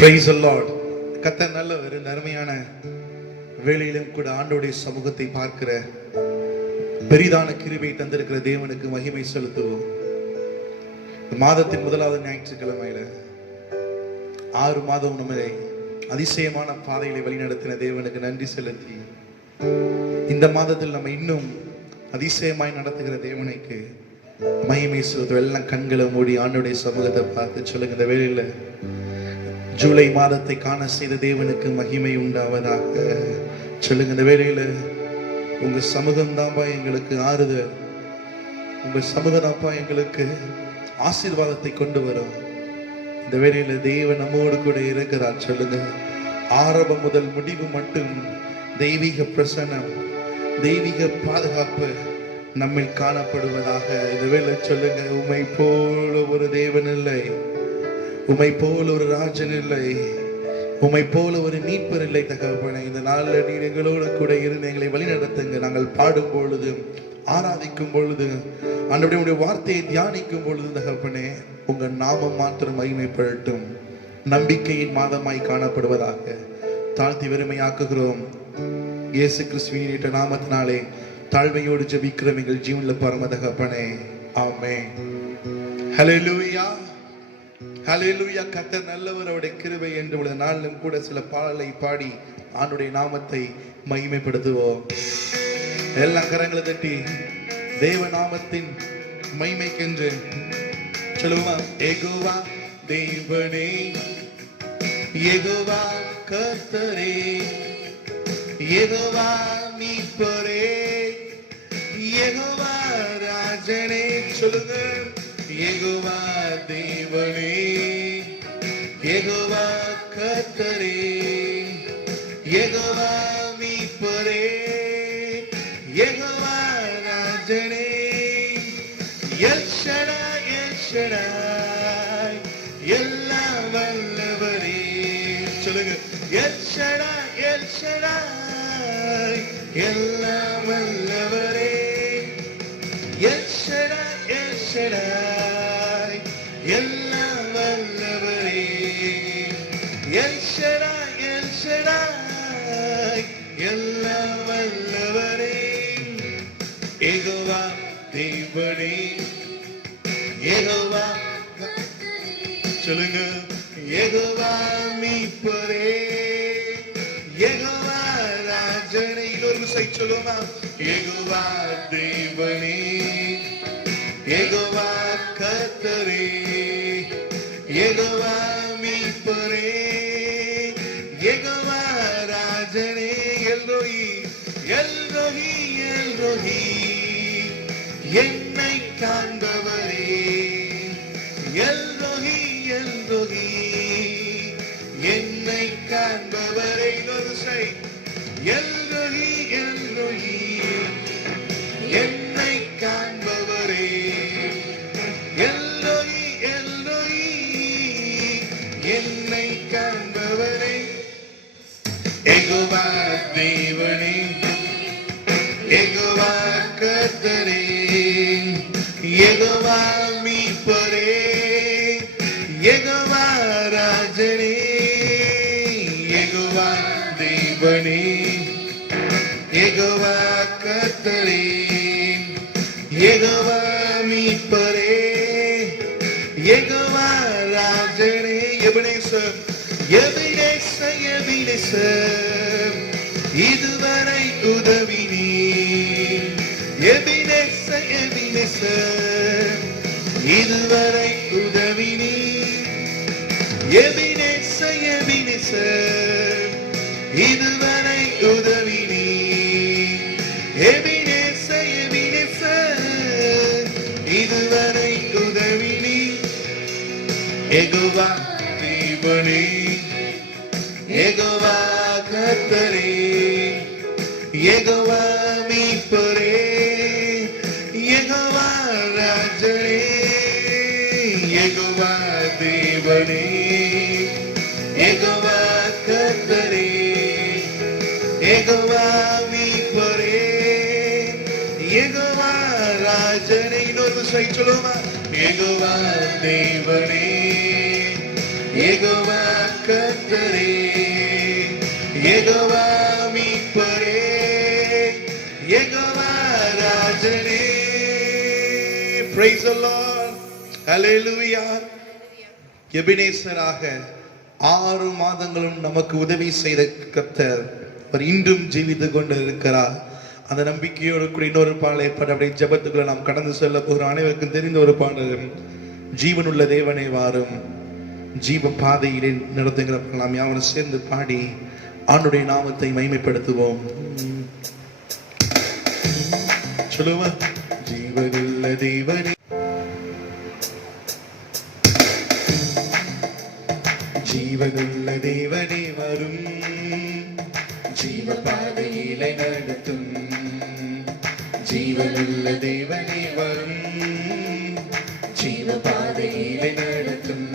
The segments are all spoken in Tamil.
Praise the Lord. கர்த்தர் நல்லவர். அருமையான வேளையிலும் கூட ஆண்டவருடைய சமூகத்தை பார்க்கிற பெரிதான கிருபை தந்திருக்கிற தேவனுக்கு மகிமை செலுத்துவோம். மாதத்தின் முதலாவது ஞாயிற்றுக்கிழமையில 6 மாதம் நம்மை அதிசயமான பாதைகளை வழிநடத்தின தேவனுக்கு நன்றி செலுத்தி, இந்த மாதத்தில் நம்ம இன்னும் அதிசயமாய் நடத்துகிற தேவனுக்கு மகிமை செலுத்துவோம். எல்லாம் கண்களை மூடி ஆண்டவருடைய சமூகத்தை பார்த்து சொல்லுங்க, இந்த வேளையில ஜூலை மாதத்தை காண செய்த தேவனுக்கு மகிமை உண்டாவதாக சொல்லுங்க. இந்த வேளையில உங்க சமூகம் தான்ப்பா எங்களுக்கு ஆறுதல், உங்க சமூகம் தான்ப்பா எங்களுக்கு ஆசீர்வாதத்தை கொண்டு வரும். இந்த வேளையில தேவன் நம்மோடு கூட இருக்கிறார். சொல்லுங்க, ஆரம்பம் முதல் முடிவு மட்டும் தெய்வீக பிரசன்னம், தெய்வீக பாதுகாப்பு நம்மில் காணப்படுவதாக. இந்த வேளை சொல்லுங்க, உம்மை போல ஒரு தேவன் இல்லை, உம்மை போல ஒரு ராஜன் இல்லை, உம்மை போல ஒரு மீட்பர் இல்லை தகப்பனே. இந்த நாளில் நீர் எங்களோடு கூட இருந்து எங்களை வழி நடத்துங்க. நாங்கள் பாடும் பொழுது, ஆராதிக்கும் பொழுது, ஆண்டவருடைய வார்த்தையை தியானிக்கும் பொழுது தகப்பனே, உங்க நாமம் மாத்திரம் மகிமைப்படட்டும். நம்பிக்கையின் மாதமாய் காணப்படுவதாக தாழ்த்தி வெறுமையாக்குகிறோம். இயேசு கிறிஸ்துவின் நாமத்தினாலே தாழ்மையோடு ஜெபிக்கிறோம் எங்கள் ஜீவன்ல பரம தகப்பனே, ஆமென். ஹல்லேலூயா, ஹல்லேலூயா. கர்த்தர் நல்லவர், அவருடைய கிருபை என்று நாளிலும் கூட சில பாடலை பாடி ஆண்டுடைய நாமத்தை மகிமைப்படுத்துவோம். எல்லா கரங்களை தட்டி தேவ நாமத்தின் மகிமைக்கென்று சொல்லுவோமா? யெகோவா தேவனே, யெகோவா கர்த்தரே, யெகோவா மீட்பரே, யெகோவா ராஜனே. சொல்லுங்க, யெகோவா தேவனே, யெகோவா கர்த்தரே, யெகோவா மீட்பரே, யெகோவா ராஜனே. எல் ஷடாய், எல் ஷடாய், எல்லாம் வல்லவரே. சொல்லுங்க, எல் ஷடாய், எல் ஷடாய், எல்லாம் வல்லவரே. எல் ஷடாய், எல் ஷடாய், எல்லாம் வல்லவரே. எல் ஷடாய், எல் ஷடாய், எல்லாம் வல்லவரே. யெகோவா தேவனே, யெகோவா சொல்லுங்க, யெகோவா மீட்பரே, யெகோவா ராஜனே. இன்னொரு விசை சொல்லுமா? யெகோவா தேவனே, யெகோவா கர்த்தரே, யெகோவா மீட்பரே, யெகோவா ராஜனே. எல்ரோஹி, எல்ரோஹி, எல்ரோஹி, என்னை காண்பவரே. எல்ரோஹி, எல்ரோஹி, என்னை காண்பவரே. இன்னொரு விசை, எல்ரோஹி, எல்ரோஹி, என்னை காண்பவரே. எல்லோஹி, எல்லோஹி, என்னை காண்பவரே. யெகோவா தேவனே, யெகோவா கர்த்தரே, யெகோவா மீட்பரே, யெகோவா ராஜனே. யெகோவா தேவனே, யெகோவா கர்த்தரே, யெகோவா மீட்பரே, யெகோவா ராஜனே. எபினேசர், எபினேசர், எபினேசர், இதுவரை உதவினீ. எபினேசர், எபினேசர், இதுவரை உதவினீ. எபினேசர், எபினேசர், இதுவரை உதவினீ. எபினேசர், எபினேசர், இதுவரை உதவினீ. யெகோவா தேவனே, யெகோவா கர்த்தரே, யெகோவா மீட்பரே, யெகோவா ராஜனே. யெகோவா தேவனே, யெகோவா கர்த்தரே, யெகோவா மீட்பரே, யெகோவா ராஜனே. இன்னொரு விசை சொல்லுமா? யெகோவா தேவனே, யெகோவா கர்த்தரே, யெகோவா மீட்பரே, யெகோவா ராஜனே. Praise the Lord. Hallelujah. எபினேசராக 6 மாதங்களும் நமக்கு உதவி செய்த கர்த்தர் அவர் இன்றும் ஜீவித்துக் கொண்டு இருக்கிறார். அந்த நம்பிக்கையோடு கூட இன்னொரு பாடலை பாட அப்படியே ஜெபத்துக்குள்ள நாம் கடந்து செல்ல போகிற அனைவருக்கும் தெரிந்த ஒரு பாடல், ஜீவனுள்ள தேவனே வாரும் ஜீவ பாதையிலே நடத்துகிற நாம் யாவரும் சேர்ந்து பாடி ஆண்டுடைய நாமத்தை மகிமைப்படுத்துவோம். சொல்லுவா, ஜீவனுள்ள தேவனே, ஜீவனுள்ள தேவனே வரும் ஜீவ பாதையிலே நடத்தும், ஜீவனுள்ள தேவனே வரும் ஜீவ பாதையிலே நடத்தும்,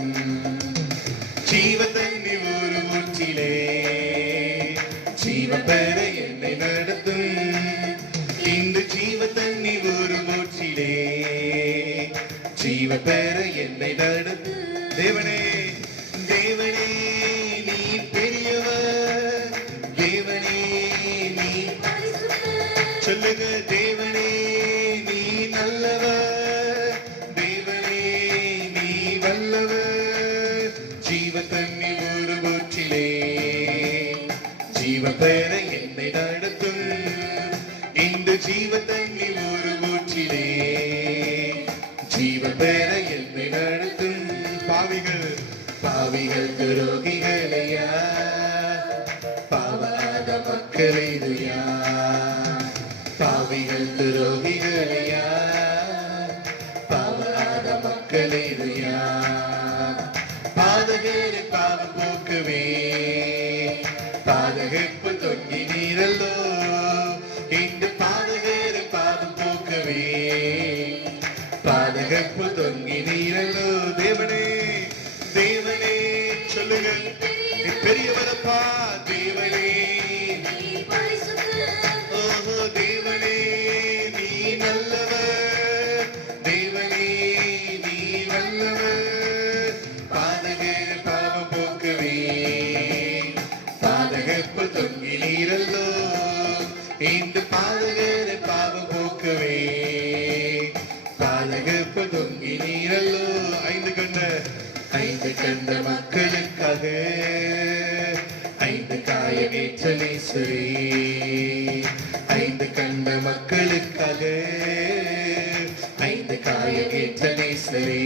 ஜீவ தண்ணி ஒரு ஊற்றிலே ஜீவ பெற என்னை நடத்தும், இந்த ஜீவ தண்ணி ஒரு ஊற்றிலே ஜீவ பெற என்னை நடத்தும். தேவனே, தேவனே நீ பெரியவர், தேவனே நீ சொல்லுங்க, தேவனே நீ நல்லவர், தேவனே நீ வல்லவர், ஜீவ தண்ணி ஒரு ஊற்றிலே ஜீவ பெற என்னை நடத்தும், இந்த ஜீவ தண்ணி ஒரு ஊற்றிலே ஜீவ பெற என்னை நடத்தும். பாவிகள் பாவிகள் துரோகிகளையா, பாவாத மக்களையா, பாவிகள் துரோகிகளையா, பாவாத மக்களையா, பாதகரை பாவம் போக்குவே பாதகப்பு தொங்கி நீரல்லோ, இந்த பாதகரை பாவம் போக்குவே பாதகப்பு தொங்கி நீரல்லோ. தேவனே, தேவனே சொல்லுங்க, பெரியவரப்பா தேவனே, ஓஹோ தேவனே நீ நல்லவர், தேவனே நீ நல்லவர், பாதகர பாவ போக்குவே பாதகப்பு தொங்கி நீரல்லோ, இந்த பாதகர பாவ போக்குவே பாதகப்பு தொங்கி நீரல்லோ. ஐந்து கண்ட மக்களுக்காக ஐந்து காயமேற்ற நேசரே, ஐந்து கண்ட மக்களுக்காக ஐந்து காயமேற்ற நேசரே,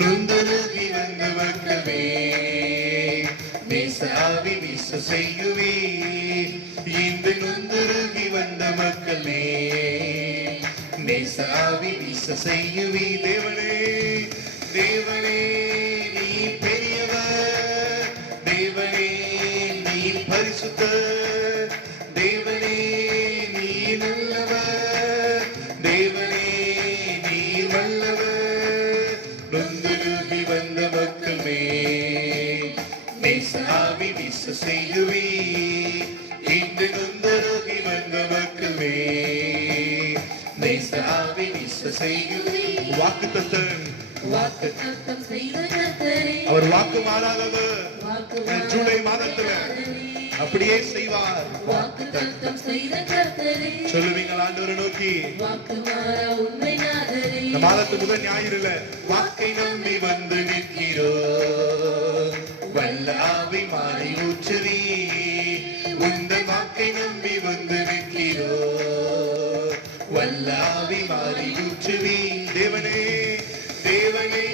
நொந்தலகி வந்த மக்களே நேச ஆவி வீச செய்யுவே, இந்த நொந்தலகி வந்த மக்களே நேச ஆவி வீச செய்யுவே. தேவனே, தேவனே நீ பெரியவர், தேவனே நீ பரிசுத்தர், தேவனே நீ நல்லவர், தேவனே நீ வல்லவர், நொந்துருகி வந்த மக்களே நேச ஆவி வீச செய்யுவே, இந்த நொந்துருகி வந்த மக்களே நேச ஆவி வீச செய்யுவே. வாக்குத்தத்தம் வாக்குத்தத்தம் செய்த கர்த்தரே, அவர் வாக்கு மாறாதவர், ஜூலை மாதத்துல அப்படியே செய்வார். வாக்குத்தத்தம் செய்த கர்த்தரே, சொல்லுவீங்களா ஆண்டவரை நோக்கி, வாக்கு மாறா உண்மை நாதரே, இந்த மாதத்து முதல் ஞாயிறு இல்ல, வாக்கை நம்பி வந்து நிற்கிறோ, வல்ல ஆவி மாறி ஊற்றுவி, உந்த வாக்கை நம்பி வந்து நிற்கிறோ, வல்ல ஆவி மாறி ஊற்றுவி. தேவனே, தேவனே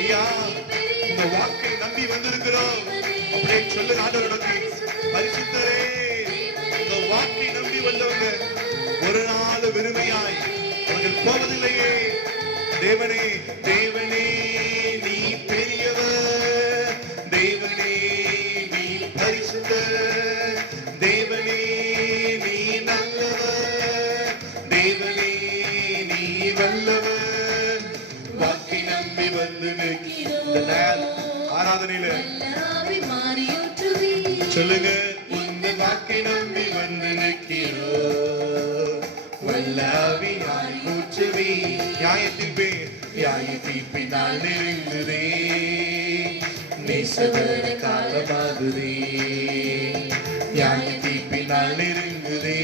ஐயா, இந்த வாக்கை நம்பி வந்திருக்கிறோம். அப்படியே சொல்லுங்க ஆண்டவரை நோக்கி, பரிசுத்தரே இந்த வாக்கை நம்பி வந்தவங்க ஒரு நாள் வெறுமையாய் அவர்கள் போவதில்லையே. தேவனே, தேவனே நீ பெரியவர், தேவனே நீ பரிசுத்தர், தேவனே நீ நல்லவர், தேவனே நீ வல்லவர், வாக்கை நம்பி வந்து நிற்கிறோம். ஆராதனையில சொல்லுங்க, உந்த வாக்கை நம்பி வந்து நிற்கிறோம், வல்லாவி யாய் கூற்றுவி. நியாயத்தின் பேர் நியாய தீர்ப்பினால் நெருங்குதே, நேசவர காலமாகுதே நியாய தீர்ப்பினால் நெருங்குதே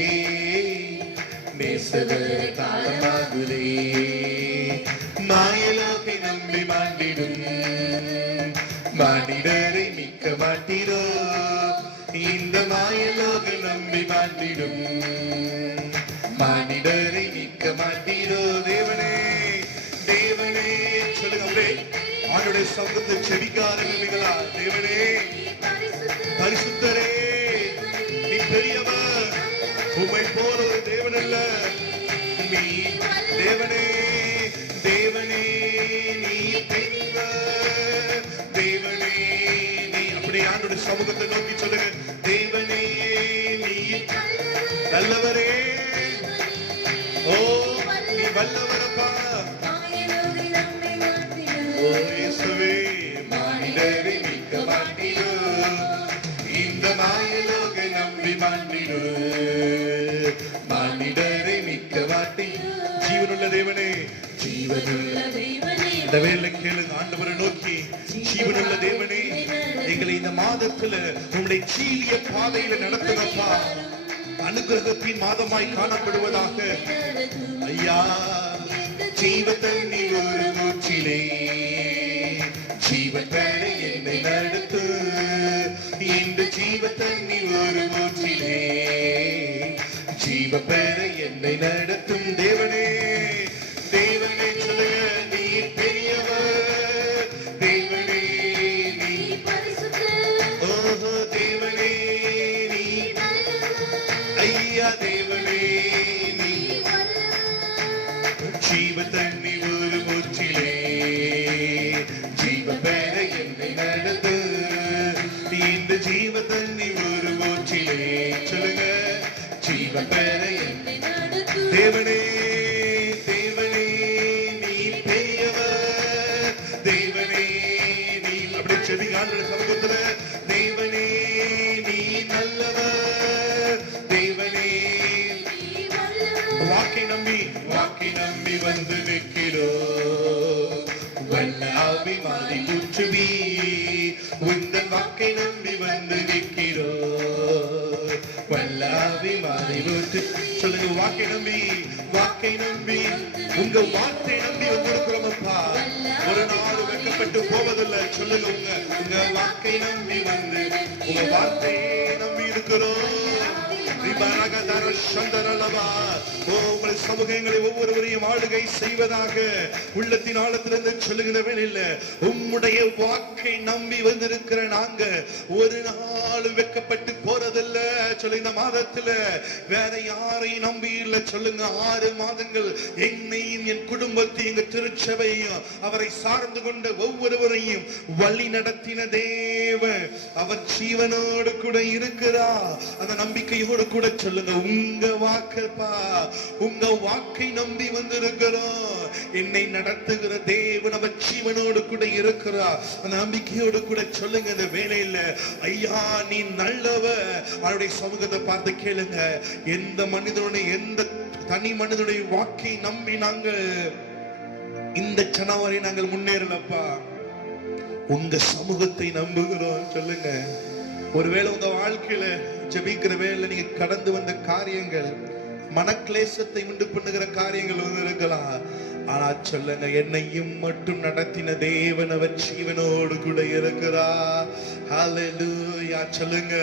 நேசவர காலமாகுதே மாயலோகை நம்பி மாண்டிடும் மானிடரை மிக்க மாட்டீரோ இந்த மாயலோக நம்பி மாண்டிடும் மானிடரை மிக்க மாட்டீரோ தேவனே தேவனே சொல்லுங்க அப்படியே ஆண்டுடைய சமூகத்தை செவிக்காரங்களா தேவனே பரிசுத்தரே நீ பெரியவர் உம்மை போல ஒரு தேவன் அல்ல நீ தேவனே தேவனே நீ பெரியவர் தேவனே நீ அப்படியே ஆண்டுடைய சமூகத்தை நோக்கி சொல்லுங்க தேவனே நீ நல்லவரே ஓ நீ வல்லவரப்பா ஓ இயேசுவே மானிடரை மிக்க மாட்டீரோ இந்த மாயலோக நம்பி மாண்டிடு மானிடரை மிக்க மாட்டீரோ ஜீவனுள்ள தேவனே ஜீவனுள்ள இந்த வேலை கேளுங்க ஆண்டவரை நோக்கி ஜீவனுள்ள தேவனே எங்களை இந்த மாதத்துல உங்களுடைய சீலிய பாதையில நடத்துங்கப்பா அனுகிரகத்தின் மாதமாய் காணப்படுவதாக ஐயா ஜீவ தண்ணி ஒரு மூச்சிலே ஜீவன் பெற என்னை நடத்து இந்த ஜீவ தண்ணி ஒரு மூச்சிலே ஜீவ பெற என்னை நடத்தும் தேவனே தேவனே சொல்லுங்க நீ பெரியவர் தேவனே நீ ஓஹோ தேவனே நீ ஐயா தேவனே நீ ஜீவ தண்ணி ஒரு மூச்சிலே ஜீவ பெற என்னை நடத்து இந்த ஜீவ தண்ணி ஒரு மூச்சிலே சொல்லுங்க ஜீவ பெற என்னை தேவனே தேவனே நீ பெரியவர் தேவனே நீ அப்படி செவி ஆண்டு சமூகத்துல தேவனே நீ நல்லவர் தேவனே வாக்கை நம்பி வந்து நிற்கிறோ வல்ல அபிமானி குற்றுவி உந்தன் வாக்கை நம்பி வந்து நிற்கிறோ வல்ல அபிமானி குற்று சொல்லுங்க வாக்கை நம்பி உங்க வார்த்தை நம்பி வந்திருக்கிறோமப்பா ஒரு நாள் வெட்கப்பட்டு போவதில்லை சொல்லுங்க உங்க வாக்கை நம்பி வந்து உங்க வார்த்தையை நம்பி இருக்கிறோம் உங்கள் சமூகங்களை ஒவ்வொருவரையும் ஆளுகை செய்வதாக உள்ளத்தின் ஆழத்திலிருந்து சொல்லுகிறவே இல்லை உம்முடைய வாக்கை நம்பி வந்திருக்கிற நாங்க ஒரு நாள் வெட்கப்பட்டு போறதில்ல சொல்லு இந்த மாதத்துல வேற யாரையும் நம்பி இல்லை சொல்லுங்க 6 மாதங்கள் என்னையும் என் குடும்பத்தையும் எங்க திருச்சபையும் அவரை சார்ந்து கொண்ட ஒவ்வொருவரையும் வழி நடத்தின தேவன் அவர் ஜீவனோடு கூட இருக்கிறார் அந்த நம்பிக்கையோடு கூட சொல்லுங்க உங்க வாக்குப்பா உங்க வாக்கை நம்பி வந்திருக்கிறோம் என்னை நடத்துகிற தேவன் அவர் ஜீவனோடு கூட இருக்கிறார் அந்த நம்பிக்கையோடு கூட சொல்லுங்க இந்த வேலையில ஐயா நீ நல்லவர் அவருடைய சமூகத்தை பார்த்து கேளுங்க எந்த மனிதனுடைய எந்த தனி மனிதனுடைய வாக்கை நம்பி நாங்கள் இந்த ஜனவரி நாங்கள் முன்னேறலப்பா உங்க சமூகத்தை நம்புகிறோம் சொல்லுங்க ஒருவேளை உங்க வாழ்க்கையில ஜெபிக்கிற வேளையில நீங்க கடந்து வந்த காரியங்கள் மனக்லேசத்தை உண்டு பண்ணுகிற காரியங்கள் இருக்கலாம் ஆனா சொல்லுங்க என்னையும் மட்டும் நடத்தின தேவன் அவர் ஜீவனோடு கூட இருக்கிறார் ஹல்லேலூயா சொல்லுங்க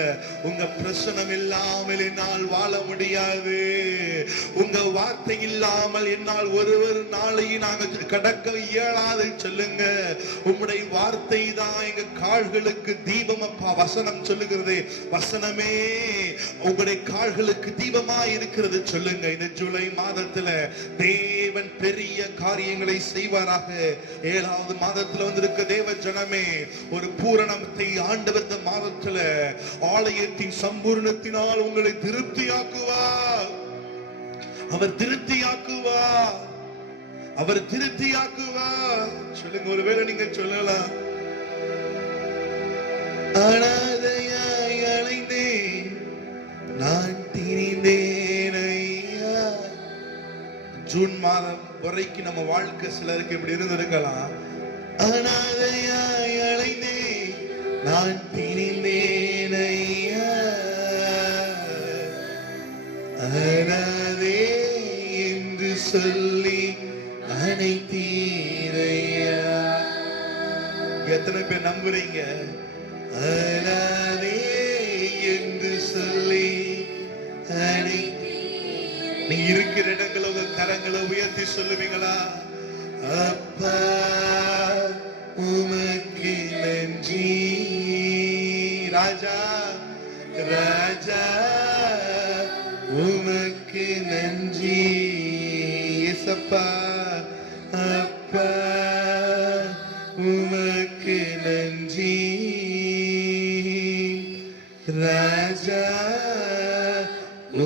உங்க பிரசனம் இல்லாமல் என்னால் வாழ முடியாது உங்க வார்த்தை இல்லாமல் என்னால் ஒரு நாளையும் நாங்கள் கடக்க இயலாது சொல்லுங்க உம்முடைய வார்த்தை தான் எங்க கால்களுக்கு தீபம் அப்பா வசனம் சொல்லுகிறது வசனமே உங்களுடைய கால்களுக்கு தீபமா இருக்கிறது சொல்லுங்க இந்த ஜூலை மாதத்துல தேவன் பெரிய காரியங்களை செய்வாராக 7வது மாதத்துல வந்திருக்க தேவ ஜனமே ஒரு பூரணத்தை ஆண்டவர் இந்த மாதத்துல ஆலயத்தின் சம்பூர்ணத்தினால் உங்களை திருப்தியாக்குவார் அவர் திருப்தியாக்குவார் அவர் திருப்தியாக்குவார் சொல்லுங்க ஒருவேளை நீங்க சொல்லலாம் அனாதையாய் அலைந்தேன் நான் திரிந்தேன் ஐயா ஜூன் மாதம் வரைக்கும் நம்ம வாழ்க்கை சிலருக்கு இப்படி இருந்திருக்கலாம் அனாதையாய் அலைந்தேன் நான் திரிந்தேன் ஐயா, அனாதே என்று சொல்லி அனைத்தீரையா. எத்தனை பேர் நம்புறீங்க? அனாதே என்று சொல்லி நீங்க இருக்கிற இடங்களை உங்க கரங்களை உயர்த்தி சொல்லுவீங்களா? அப்பா உமக்கு நன்றி, ராஜா ராஜா உமக்கு நன்றி, இயேசப்பா அப்பா உமக்கு நன்றி, ராஜா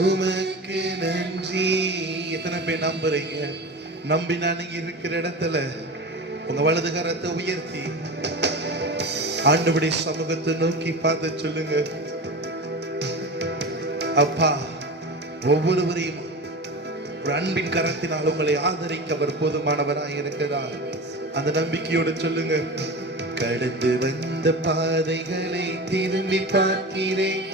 உமக்கு நன்றி. எத்தனை பேர் நம்புறீங்க? நம்பினா நீங்க இருக்கிற இடத்துல உங்க வலது கரத்தை உயர்த்தி ஆண்டவருடைய சமூகத்தை நோக்கி பார்த்து சொல்லுங்க, அப்பா ஒவ்வொருவரையும் ஒரு அன்பின் கரத்தினால் உங்களை ஆதரிக்க அவர் போதுமானவராய் இருக்கிறார். அந்த நம்பிக்கையோடு சொல்லுங்க, கடந்து வந்த பாதைகளை திரும்பி பார்க்கிறேன்,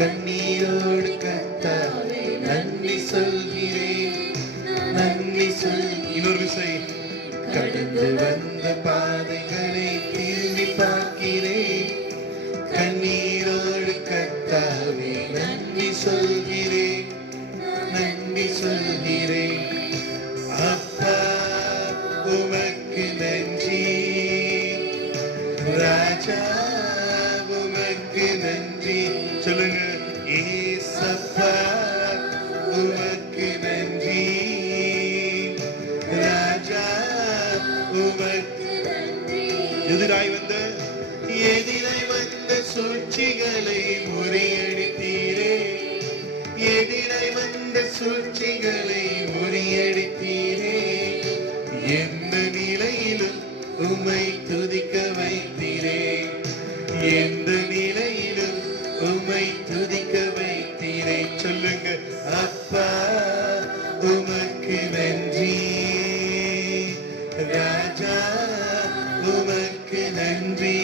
கண்ணீரோடு கர்த்தாவே நன்றி சொல்கிறேன், நன்றி சொல். இன்னொரு விசை, கடந்து வந்த பாதைகளை திரும்பி பார்க்கிறேன், கண்ணீரோடு கர்த்தாவே நன்றி சொல்கிறேன், நன்றி சொல்கிறேன். அப்பா உமக்கு நன்றி, ராஜா உமக்கு நன்றி. சொல்லுங்க, ஏசப்பா உமக்கு நன்றி, ராஜா உமக்கு நன்றி. எதிராய் வந்த சூழ்ச்சிகளை முறியடித்தீரே, எதிராய் வந்த சூழ்ச்சிகளை முறியடித்தீரே, எந்த நிலையிலும் உம்மை துதிக்க வைத்தீரே, எந்த நிலையிலும் உம்மை துதிக்க வைத்தீரே. சொல்லுங்க, அப்பா உமக்கு நன்றி, ராஜா உமக்கு நன்றி,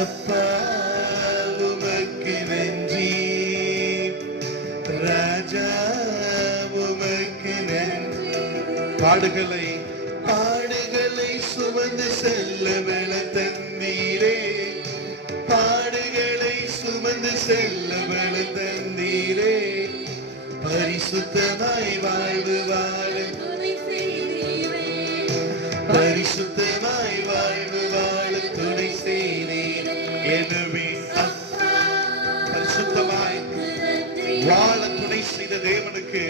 அப்பா உமக்கு நன்றி, ராஜா உமக்கு நன்றி. பாடுகளை சுமந்து செல்ல வெள தந்தீரே, பாடுகளை சுமந்து செல்ல வெள தந்தீரே, பரிசுத்தமாய் வாழ்வு வாழ துணை செய்தீரே, பரிசுத்தமாய் வாழ்வு வாழ துணை செய்தீரே. எனவே அப்பா பரிசுத்தமாய் வாழ துணை செய்த தேவனுக்கு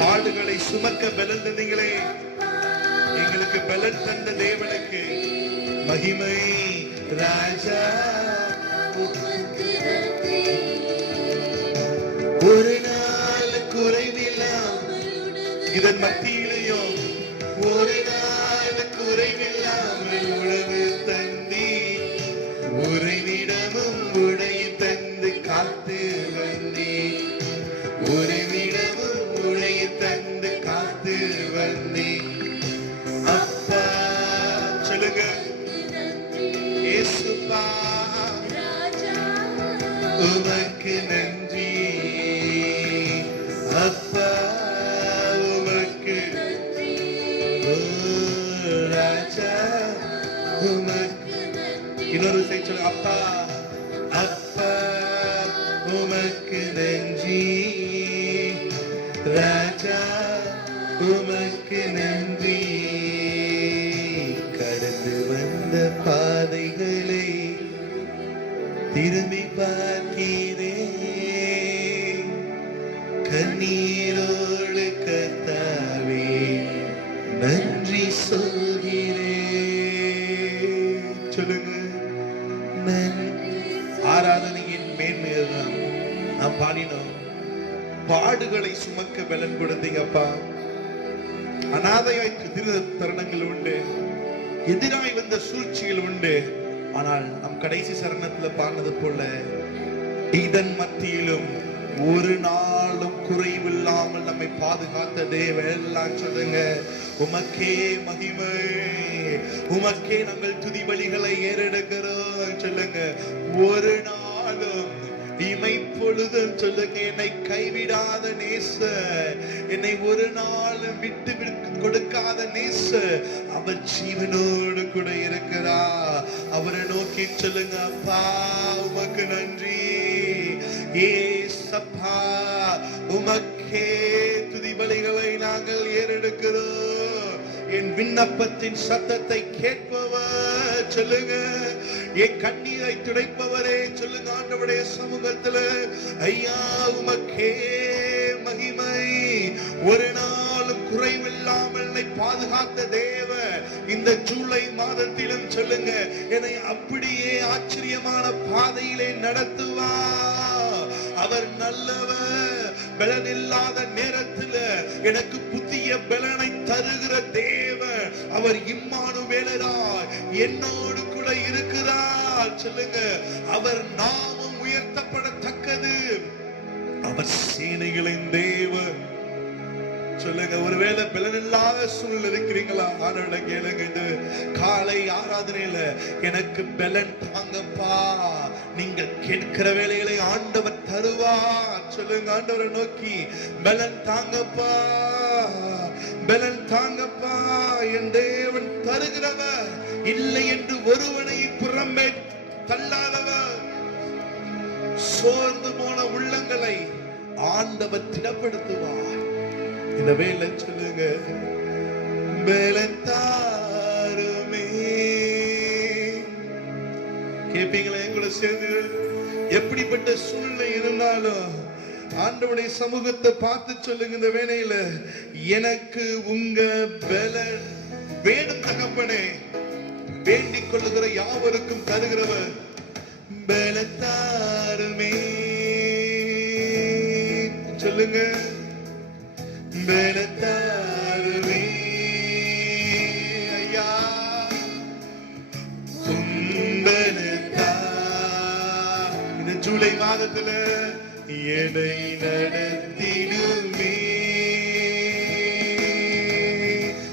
பாடுகளை சுமக்க பலன் தந்தீங்களே, எங்களுக்கு பலன் தந்த தேவனுக்கு மகிமை. ராஜா ஒரு நாள் குறைவில்லாமல் இதன் மத்தியிலையும் ஒரு நாள் குறைவில்லாமல் உணவு தந்தி, உறைவிடமும் உடை தந்து காத்து வந்தி, உறைவிடமும் உடை தந்து காத்து வந்தி. அப்பா சொல்லுங்க, இயேசுப்பா உமக்கு நன்றி, அப்பா உமக்கு நன்றி, ராஜா உமக்கு நன்றி. இன்னொரு சைடு சொல்லுங்க, அப்பா அப்பா உமக்கு நன்றி, ராஜா உமக்கு நன்றி. கடந்து வந்த பாதைகளை திரும்பி பார்க்கிறேன், கண்ணீரோடு கர்த்தாவே நன்றி சொல்கிறேன். சொல்லுங்க, ஆராதனையின் மேன்மையதான் நாம் பாடினோம். பாடுகளை சுமக்க பலன் கொடுத்தீங்கப்பா. அனாதையாய் திரு தருணங்கள் உண்டு, எதிராய் வந்த சூழ்ச்சிகள் உண்டு. ஆனால் நம் கடைசி சரணத்துல பாடினது போல, இதன் மத்தியிலும் ஒரு நாளும் குறைவில்லாமல் நம்மை பாதுகாத்த தேவன். எல்லாம் சொல்லுங்க, உமக்கே மகிமை. உமக்கே நாங்கள் துதி பலிகளை ஏறெடுக்கிறோம். சொல்லுங்க, ஒரு நாளும் இமைப்பொழுதும் சொல்லுங்க, என்னை கைவிடாத நேசர், என்னை ஒரு நாளும் விட்டு கொடுக்காத நேசர், அவர் ஜீவனோடு கூட இருக்கிறார். அவரை நோக்கி சொல்லுங்க, அப்பா உமக்கு நன்றி, ஏசப்பா உமக்கே துதி பலிகளை நாங்கள் ஏறெடுக்கிறோம். என் விண்ணப்பத்தின் சத்தத்தை கேட்பவர் சொல்லுங்க, என் கண்ணீரை துடைப்பவரே சொல்லுங்க, ஆண்டவருடைய சமூகத்துல ஐயா உமக்கே மகிமை. ஒரு நாளும் குறைவில்லாமல் என்னை பாதுகாத்த தேவ இந்த ஜூலை மாதத்திலும் சொல்லுங்க, என்னை அப்படியே ஆச்சரியமான பாதையிலே நடத்துவா. அவர் நல்லவர். பலன் இல்லாத நேரத்தில் எனக்கு புதிய பலனை தருகிற தேவன் அவர் இம்மானுவேலராய் என்னோடு கூட இருக்கிறார். சொல்லுங்க, அவர் நாமம் உயர்த்தப்படத்தக்கது. அவர் சேனைகளின் தேவன். சொல்லுங்க, ஒருவேளை பலன் இல்லாத சூழ்நிலை இருக்கிறீங்களா? ஆண்டவரை கேளுங்க. இந்த காலை ஆராதனையில எனக்கு பலன் தாங்கப்பா, நீங்கள் கேட்கிற வேலைகளை ஆண்டவர் தருவார். சொல்லுங்க, ஆண்டவரை நோக்கி பலன் தாங்கப்பா, பலன் தாங்கப்பா, என் தேவன் தருகிறவர், இல்லை என்று ஒருவனை புறம்பே தள்ளாதவர். சோர்ந்து போன உள்ளங்களை ஆண்டவர் திடப்படுத்துவார். இந்த வேலை சொல்லுங்க, பலன் தாருமே. கேட்பீங்களா என் கூட சேர்ந்து? எப்படிப்பட்ட சூழ்நிலை இருந்தாலும் ஆண்டவருடைய சமூகத்தை பார்த்து சொல்லுங்க, இந்த வேளையில எனக்கு உங்க பலன் வேணும் தகப்பனே. வேண்டிக் கொள்ளுகிற யாவருக்கும் தருகிறவர் பலன் தாருமே. சொல்லுங்க, பலன் தாருமே ஐயா, பலத்தா. இந்த ஜூலை மாதத்துல என்னை நடத்திடுமே.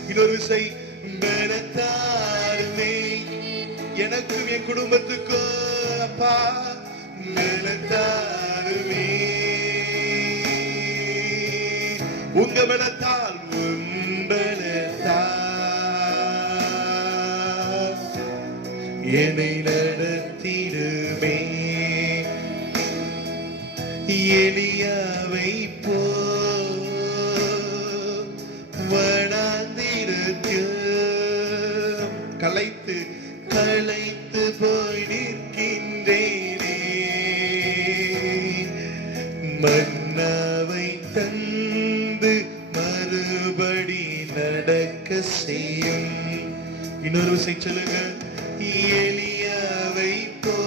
இன்னொரு விசை, பலத்தாருமே எனக்கும் என் குடும்பத்துக்கும் அப்பா, பலத்தாருமே. உங்க பலத்தால் என்னை நடத்திடுமே. எளியாவை போ வனாந்திரத்தில் களைத்து களைத்து போய் நிற்கின்றேனே. மன்னாவை தந்து மறுபடி நடக்க செய்யும். இன்னொரு விசை சொல்லுங்க, எளியாவை போ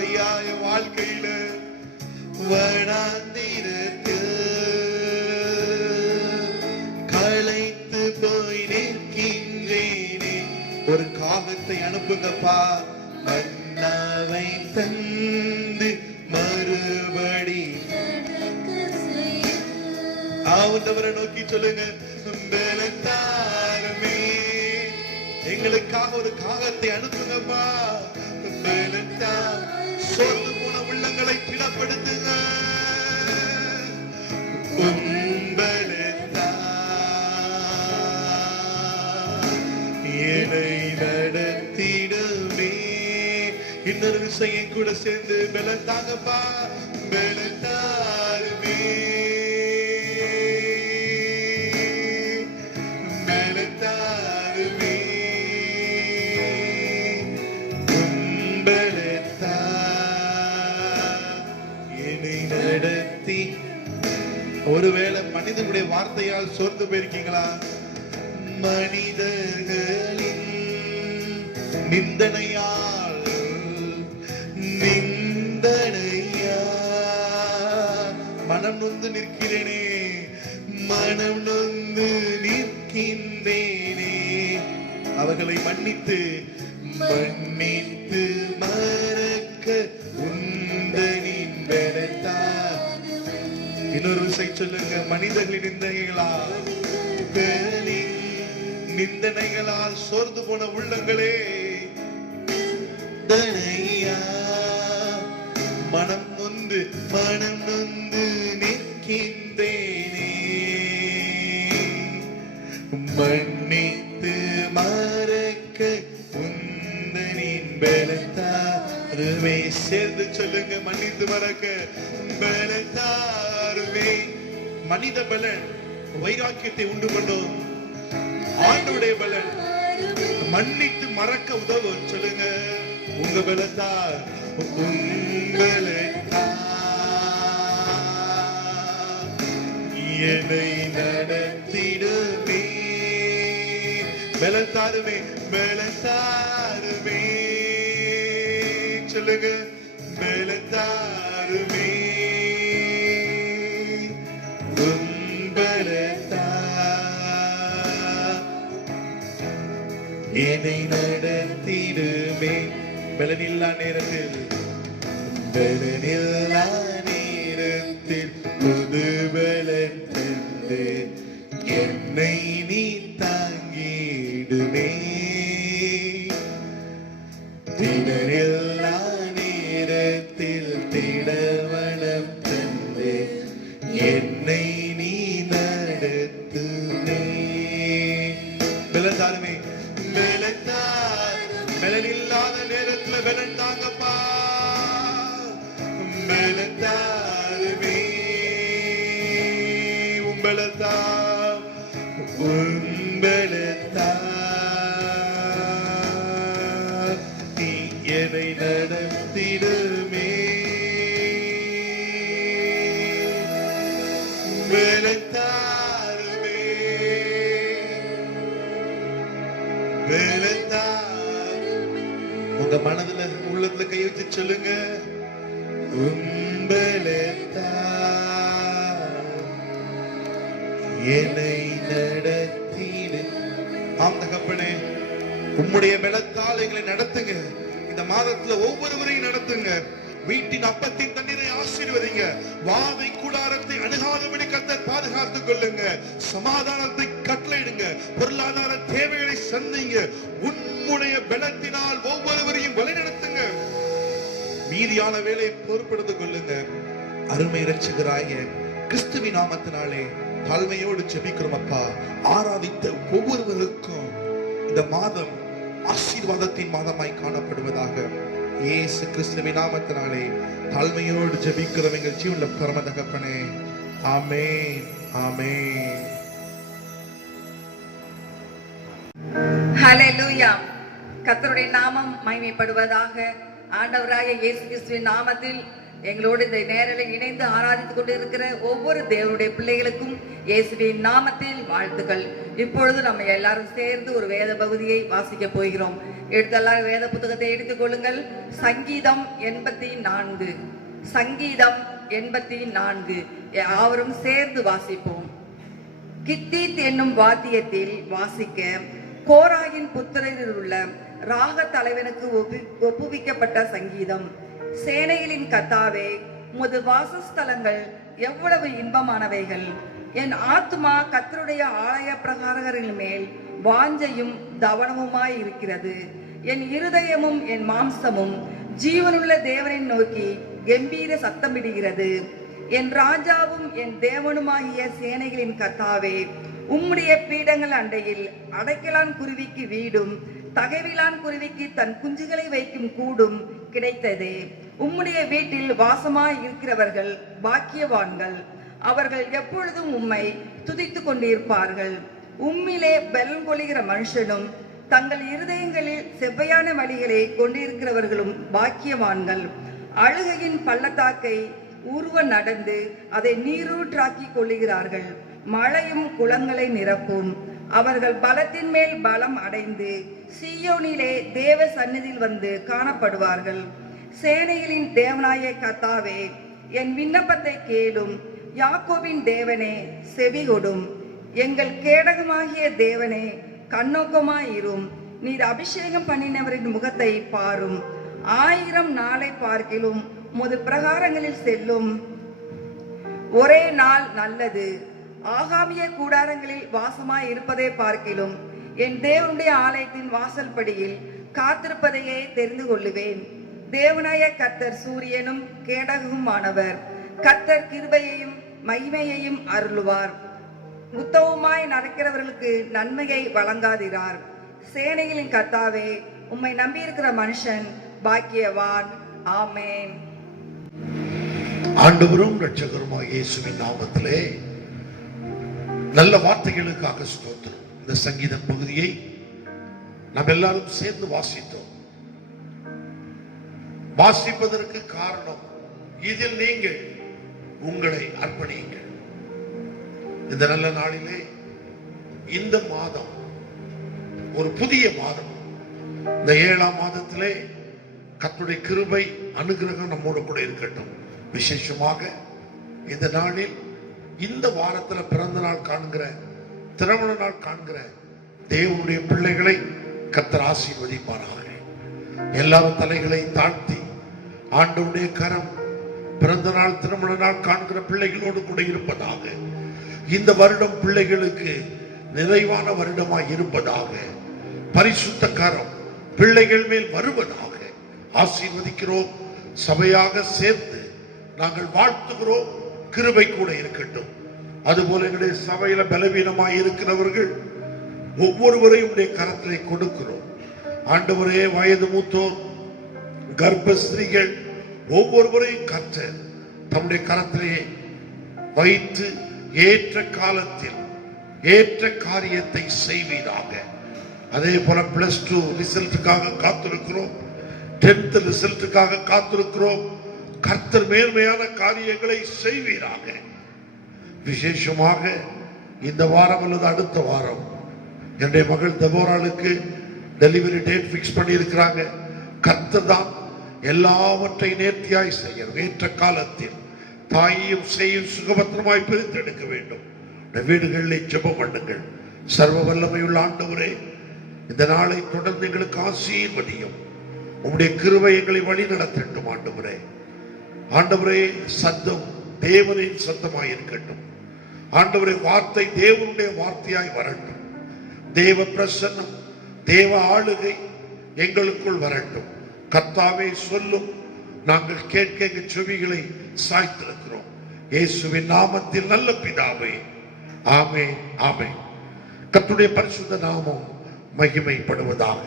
ஐயா என் வாழ்க்கையில வனாந்திரத்தில் களைத்து போய் நிற்கின்றேனே. ஒரு காகத்தை அனுப்புங்கப்பா, மன்னாவை தந்து மறுபடி. ஆண்டவரை நோக்கி சொல்லுங்க, பலத்தாருமே எங்களுக்காக ஒரு காகத்தை அனுப்புங்கப்பா. பலத்தா, சோர்ந்து போன உள்ளங்களை திடப்படுத்துங்க. பலத்தா என்னை நடத்திடுமே. இன்னொரு விஷயம் கூட சேர்ந்து பலன் தாங்கப்பா, பலத்தாருமே பலத்தாருமே பலத்தா என்னை நடத்தி. ஒருவேளை மனிதனுடைய வார்த்தையால் சோர்ந்து போயிருக்கீங்களா? மனிதர்களின் நிந்தனையால் மனம் நொந்து நிற்கிறேனே, மனம் நொந்து நிற்கின்றேனே. அவர்களை மன்னித்து மன்னித்து மறக்க உந்தனின் பலத்தா. இன்னொரு விசை சொல்லுங்க, மனிதர்களின் நிந்தைகளா நிந்தனைகளால் சோர்ந்து போன உள்ளங்களே, தனையா மனம் நொந்து நிற்கின்றேனே, மன்னித்து மறக்க உந்தனின் பலத்தாருமே. சேர்ந்து சொல்லுங்க, மன்னித்து மறக்க பலத்தாருமே. மனித பலன் வைராக்கியத்தை உண்டு கொண்டோம், ஆண்டவருடைய பலன் மன்னித்து மறக்க உதவும். சொல்லுங்க, உங்க பலத்தார் என்னை நடத்திடுமே. பலத்தாருமே பலத்தாருமே. சொல்லுங்க, பலத்தாருமே. என்னை நடத்திடுமே. பலனில்லா நேரத்தில் புது பலன் தந்து என்னை நீ தாங்கிடுமே. திடரில்லா நேரத்தில் திடவனம் தந்து என்னை நீ நடத்துமே. பலத்தாருமே பலனில்லாத நேரத்துல பலன் தாங்கப்பா. பலத்தாருமே உம்பலத்தா உம்பலத்தா நீ என்னை நடத்திடுமே. பலத்தாருமே பலத்தா. உங்க மனதுல உள்ளத்துல கை வச்சு சொல்லுங்க, உம்பலத்தா என்னை நடத்திடு. ஆம் தகப்பனே, உம்முடைய பலத்தால் எங்களை நடத்துங்க. இந்த மாதத்துல ஒவ்வொருவரையும் நடத்துங்க. வீட்டின் அப்பத்தின் தண்ணீரை ஆசீர்வதிங்க. வாதை கூடாரத்தை அணுகாதபடி கர்த்தர் பாதுகாத்துக் கொள்ளுங்க. சமாதானத்தை கட்டளையிடுங்க. பொருளாதார தேவைகளை சந்திங்க. உம்முடைய பலத்தினால் ஒவ்வொருவரையும் வழிநடத்துங்க. மீதியான வேலையை பொறுப்படுத்திக் கொள்ளுங்க. அருமை இரட்சகராகிய கிறிஸ்துவின் நாமத்தினாலே தாழ்மையோடு ஜெபிக்கிறோம் அப்பா. ஆராதித்த ஒவ்வொருவருக்கும் இந்த மாதம் ஆசீர்வாதத்தின் மாதமாய் காணப்படுவதாக இயேசு கிறிஸ்துவின் நாமத்தினாலே தாழ்மையோடு ஜெபிக்கிறோம் எங்கள் ஜீவனுள்ள பரம தகப்பனே. ஆமென், ஆமென். ஹல்லேலூயா. கர்த்தருடைய நாமம் மகிமைப்படுவதாக. ஆண்டவராகிய இயேசு கிறிஸ்துவின் நாமத்தில் எங்களோடு இந்த நேரில் இணைந்து ஆராதித்துக் கொண்டிருக்கிற ஒவ்வொரு தேவனுடைய பிள்ளைகளுக்கும் இயேசுவின் நாமத்தில் வாழ்த்துக்கள். இப்பொழுது நம்ம எல்லாரும் சேர்ந்து ஒரு வேத பகுதியை வாசிக்க போகிறோம். எடுத்து எல்லாரும் வேத புத்தகத்தை எடுத்துக் கொள்ளுங்கள். சங்கீதம் 84. சங்கீதம் 84 யாவரும் சேர்ந்து வாசிப்போம். கித்தீத் என்னும் வாத்தியத்தில் வாசிக்க கோராகின் புத்திரரில் உள்ள ராக தலைவனுக்கு ஒப்புவிக்கப்பட்ட சங்கீதம். சேனைகளின் கர்த்தாவே, உமது வாசஸ்தலங்கள் எவ்வளவு இன்பமானவைகள். என் ஆத்துமா கர்த்தருடைய ஆலய பிரகாரங்களின் மேல் வாஞ்சையும் தவனமுமாய் இருக்கிறது. என் இருதயமும் என் மாம்சமும் ஜீவனுள்ள தேவனை நோக்கி கம்பீர சத்தமிடுகிறது. என் ராஜாவும் என் தேவனுமாகிய சேனைகளின் கர்த்தாவே, உம்முடைய பீடங்கள் அண்டையில் அடைக்கலான் குருவிக்கு வீடும் தகைவிலான் குருவிக்கு தன் குஞ்சுகளை வைக்கும் கூடும் கிடைத்ததே. உம்முடைய வீட்டில் வாசமாய் இருக்கிறவர்கள் பாக்கியவான்கள். அவர்கள் எப்பொழுதும் உம்மை துதித்து கொண்டிருப்பார்கள். உம்மிலே பலன் கொள்கிற மனுஷனும் தங்கள் இருதயங்களில் செவ்வையான வழிகளை கொண்டிருக்கிறவர்களும் பாக்கியவான்கள். அழுகையின் பள்ளத்தாக்கை உருவ நடந்து அதை நீரூற்றாக்கி கொள்ளுகிறார்கள். மழையும் குளங்களை நிரப்பும். அவர்கள் பலத்தின் மேல் பலம் அடைந்து சீயோனிலே தேவ சந்நிதியில் வந்து காணப்படுவார்கள். சேனைகளின் தேவனாய கர்த்தாவே, என் விண்ணப்பத்தை கேளும். யாக்கோபின் தேவனே, செவி கொடும். எங்கள் கேடகமாகிய தேவனே, கண்ணோக்கமாயிரும். நீர் அபிஷேகம் பண்ணினவரின் முகத்தை பாரும். 1000 நாளை பார்க்கிலும் உமது பிரகாரங்களில் செல்லும் ஒரே நாள் நல்லது. ஆகாமிய கூடாரங்களில் வாசமாய் இருப்பதை பார்க்கிலும் என் தேவனுடைய ஆலயத்தின் வாசல் படியில் காத்திருப்பதையே தெரிந்து கொள்ளுவேன். தேவனாய கர்த்தர் சூரியனும் கேடகமுமானவர். கர்த்தர் கிருபையையும் மகிமையையும் அருளுவார். உத்தமமாய் நடக்கிறவர்களுக்கு நன்மையை வழங்காதிரார். சேனைகளின் கர்த்தாவே, உம்மை நம்பியிருக்கிற மனுஷன் பாக்கியவான். ஆமென். ஆண்டவரும் இரட்சகருமாகிய இயேசுவின் நாமத்திலே நல்ல வார்த்தைகளுக்காக ஸ்தோத்திரம். இந்த சங்கீத பகுதியை நாம் எல்லாரும் சேர்ந்து வாசித்தோம். வாசிப்பதற்கு காரணம், இதில் நீங்கள் உங்களை அர்ப்பணியுங்கள். இந்த நல்ல நாளிலே, இந்த மாதம் ஒரு புதிய மாதம். இந்த 7ஆம் மாதத்திலே கர்த்தருடைய கிருபை அனுகிரகம் நம்மோடு கூட இருக்கட்டும். விசேஷமாக இந்த நாளில், இந்த வாரத்தில் பிறந்த நாள் காண்கிற, திருமண நாள் காண்கிற தேவனுடைய பிள்ளைகளை கர்த்தர் ஆசீர்வதிப்பாராக. எல்லாரும் தலைகளை தாழ்த்தி, ஆண்டவருடைய கரம் பிறந்த நாள் திருமண நாள் காண்கிற பிள்ளைகளோடு கூட இருப்பதாக. இந்த வருடம் பிள்ளைகளுக்கு நிறைவான வருடமாய் இருப்பதாக. பரிசுத்த கரம் பிள்ளைகள் மேல் வருவதாக ஆசீர்வதிக்கிறோம். சபையாக சேர்ந்து நாங்கள் வாழ்த்துகிறோம். கிருபை கூட இருக்கட்டும். அதுபோல எங்களுடைய சபையில பலவீனமாய் இருக்கிறவர்கள் ஒவ்வொருவரையும் உடைய கரத்திலே கொடுக்கிறோம். ஆண்டவரே, வயது மூத்தோர், கர்ப்பஸ்திரீகள் ஒவ்வொருவரையும் கர்த்தர் தம்முடைய கரத்திலே வைத்து ஏற்ற காலத்தில் ஏற்ற காரியத்தை செய்வீராக. அதே போல +2 ரிசல்ட்டுக்காக காத்திருக்கிறோம். 10th ரிசல்ட்டுக்காக காத்திருக்கிறோம். கர்த்தர் மேன்மையான காரியங்களை செய்வீராக. விசேஷமாக இந்த வாரம் அல்லது அடுத்த வாரம் என்னுடைய மகள் தெபோராளுக்கு டெலிவரி டேட் ஃபிக்ஸ் பண்ணி இருக்கிறாங்க. கர்த்தர் தான் எல்லாவற்றையும் நேர்த்தியாய் செய்ய ஏற்ற காலத்தில் தாயையும் செய்யும் சுகபத்திரமாய் பிரித்தெடுக்க வேண்டும். வீடுகளில் ஜெபம் பண்ணுங்கள். சர்வ வல்லமையுள்ள ஆண்டவரே, இந்த நாளை தொடர்ந்து எங்களுக்கு ஆசீர்வதியும். உம்முடைய கிருபை எங்களை வழி நடத்தட்டும். ஆண்டவரே, ஆண்டவரே, சத்தம் தேவனின் சத்தமாய் இருக்கட்டும். ஆண்டவரே, வார்த்தை தேவனுடைய வார்த்தையாய் வரட்டும். தேவ பிரசன்னம், தேவ ஆளுகை எங்களுக்குள் வரட்டும். கர்த்தாவே சொல்லும், நாங்கள் கேட்க எங்கள் செவிகளை சாய்த்திருக்கிறோம். இயேசுவின் நாமத்தில் நல்ல பிதாவே, ஆமென், ஆமென். கர்த்தருடைய பரிசுத்த நாமம் மகிமைப்படுவதாக.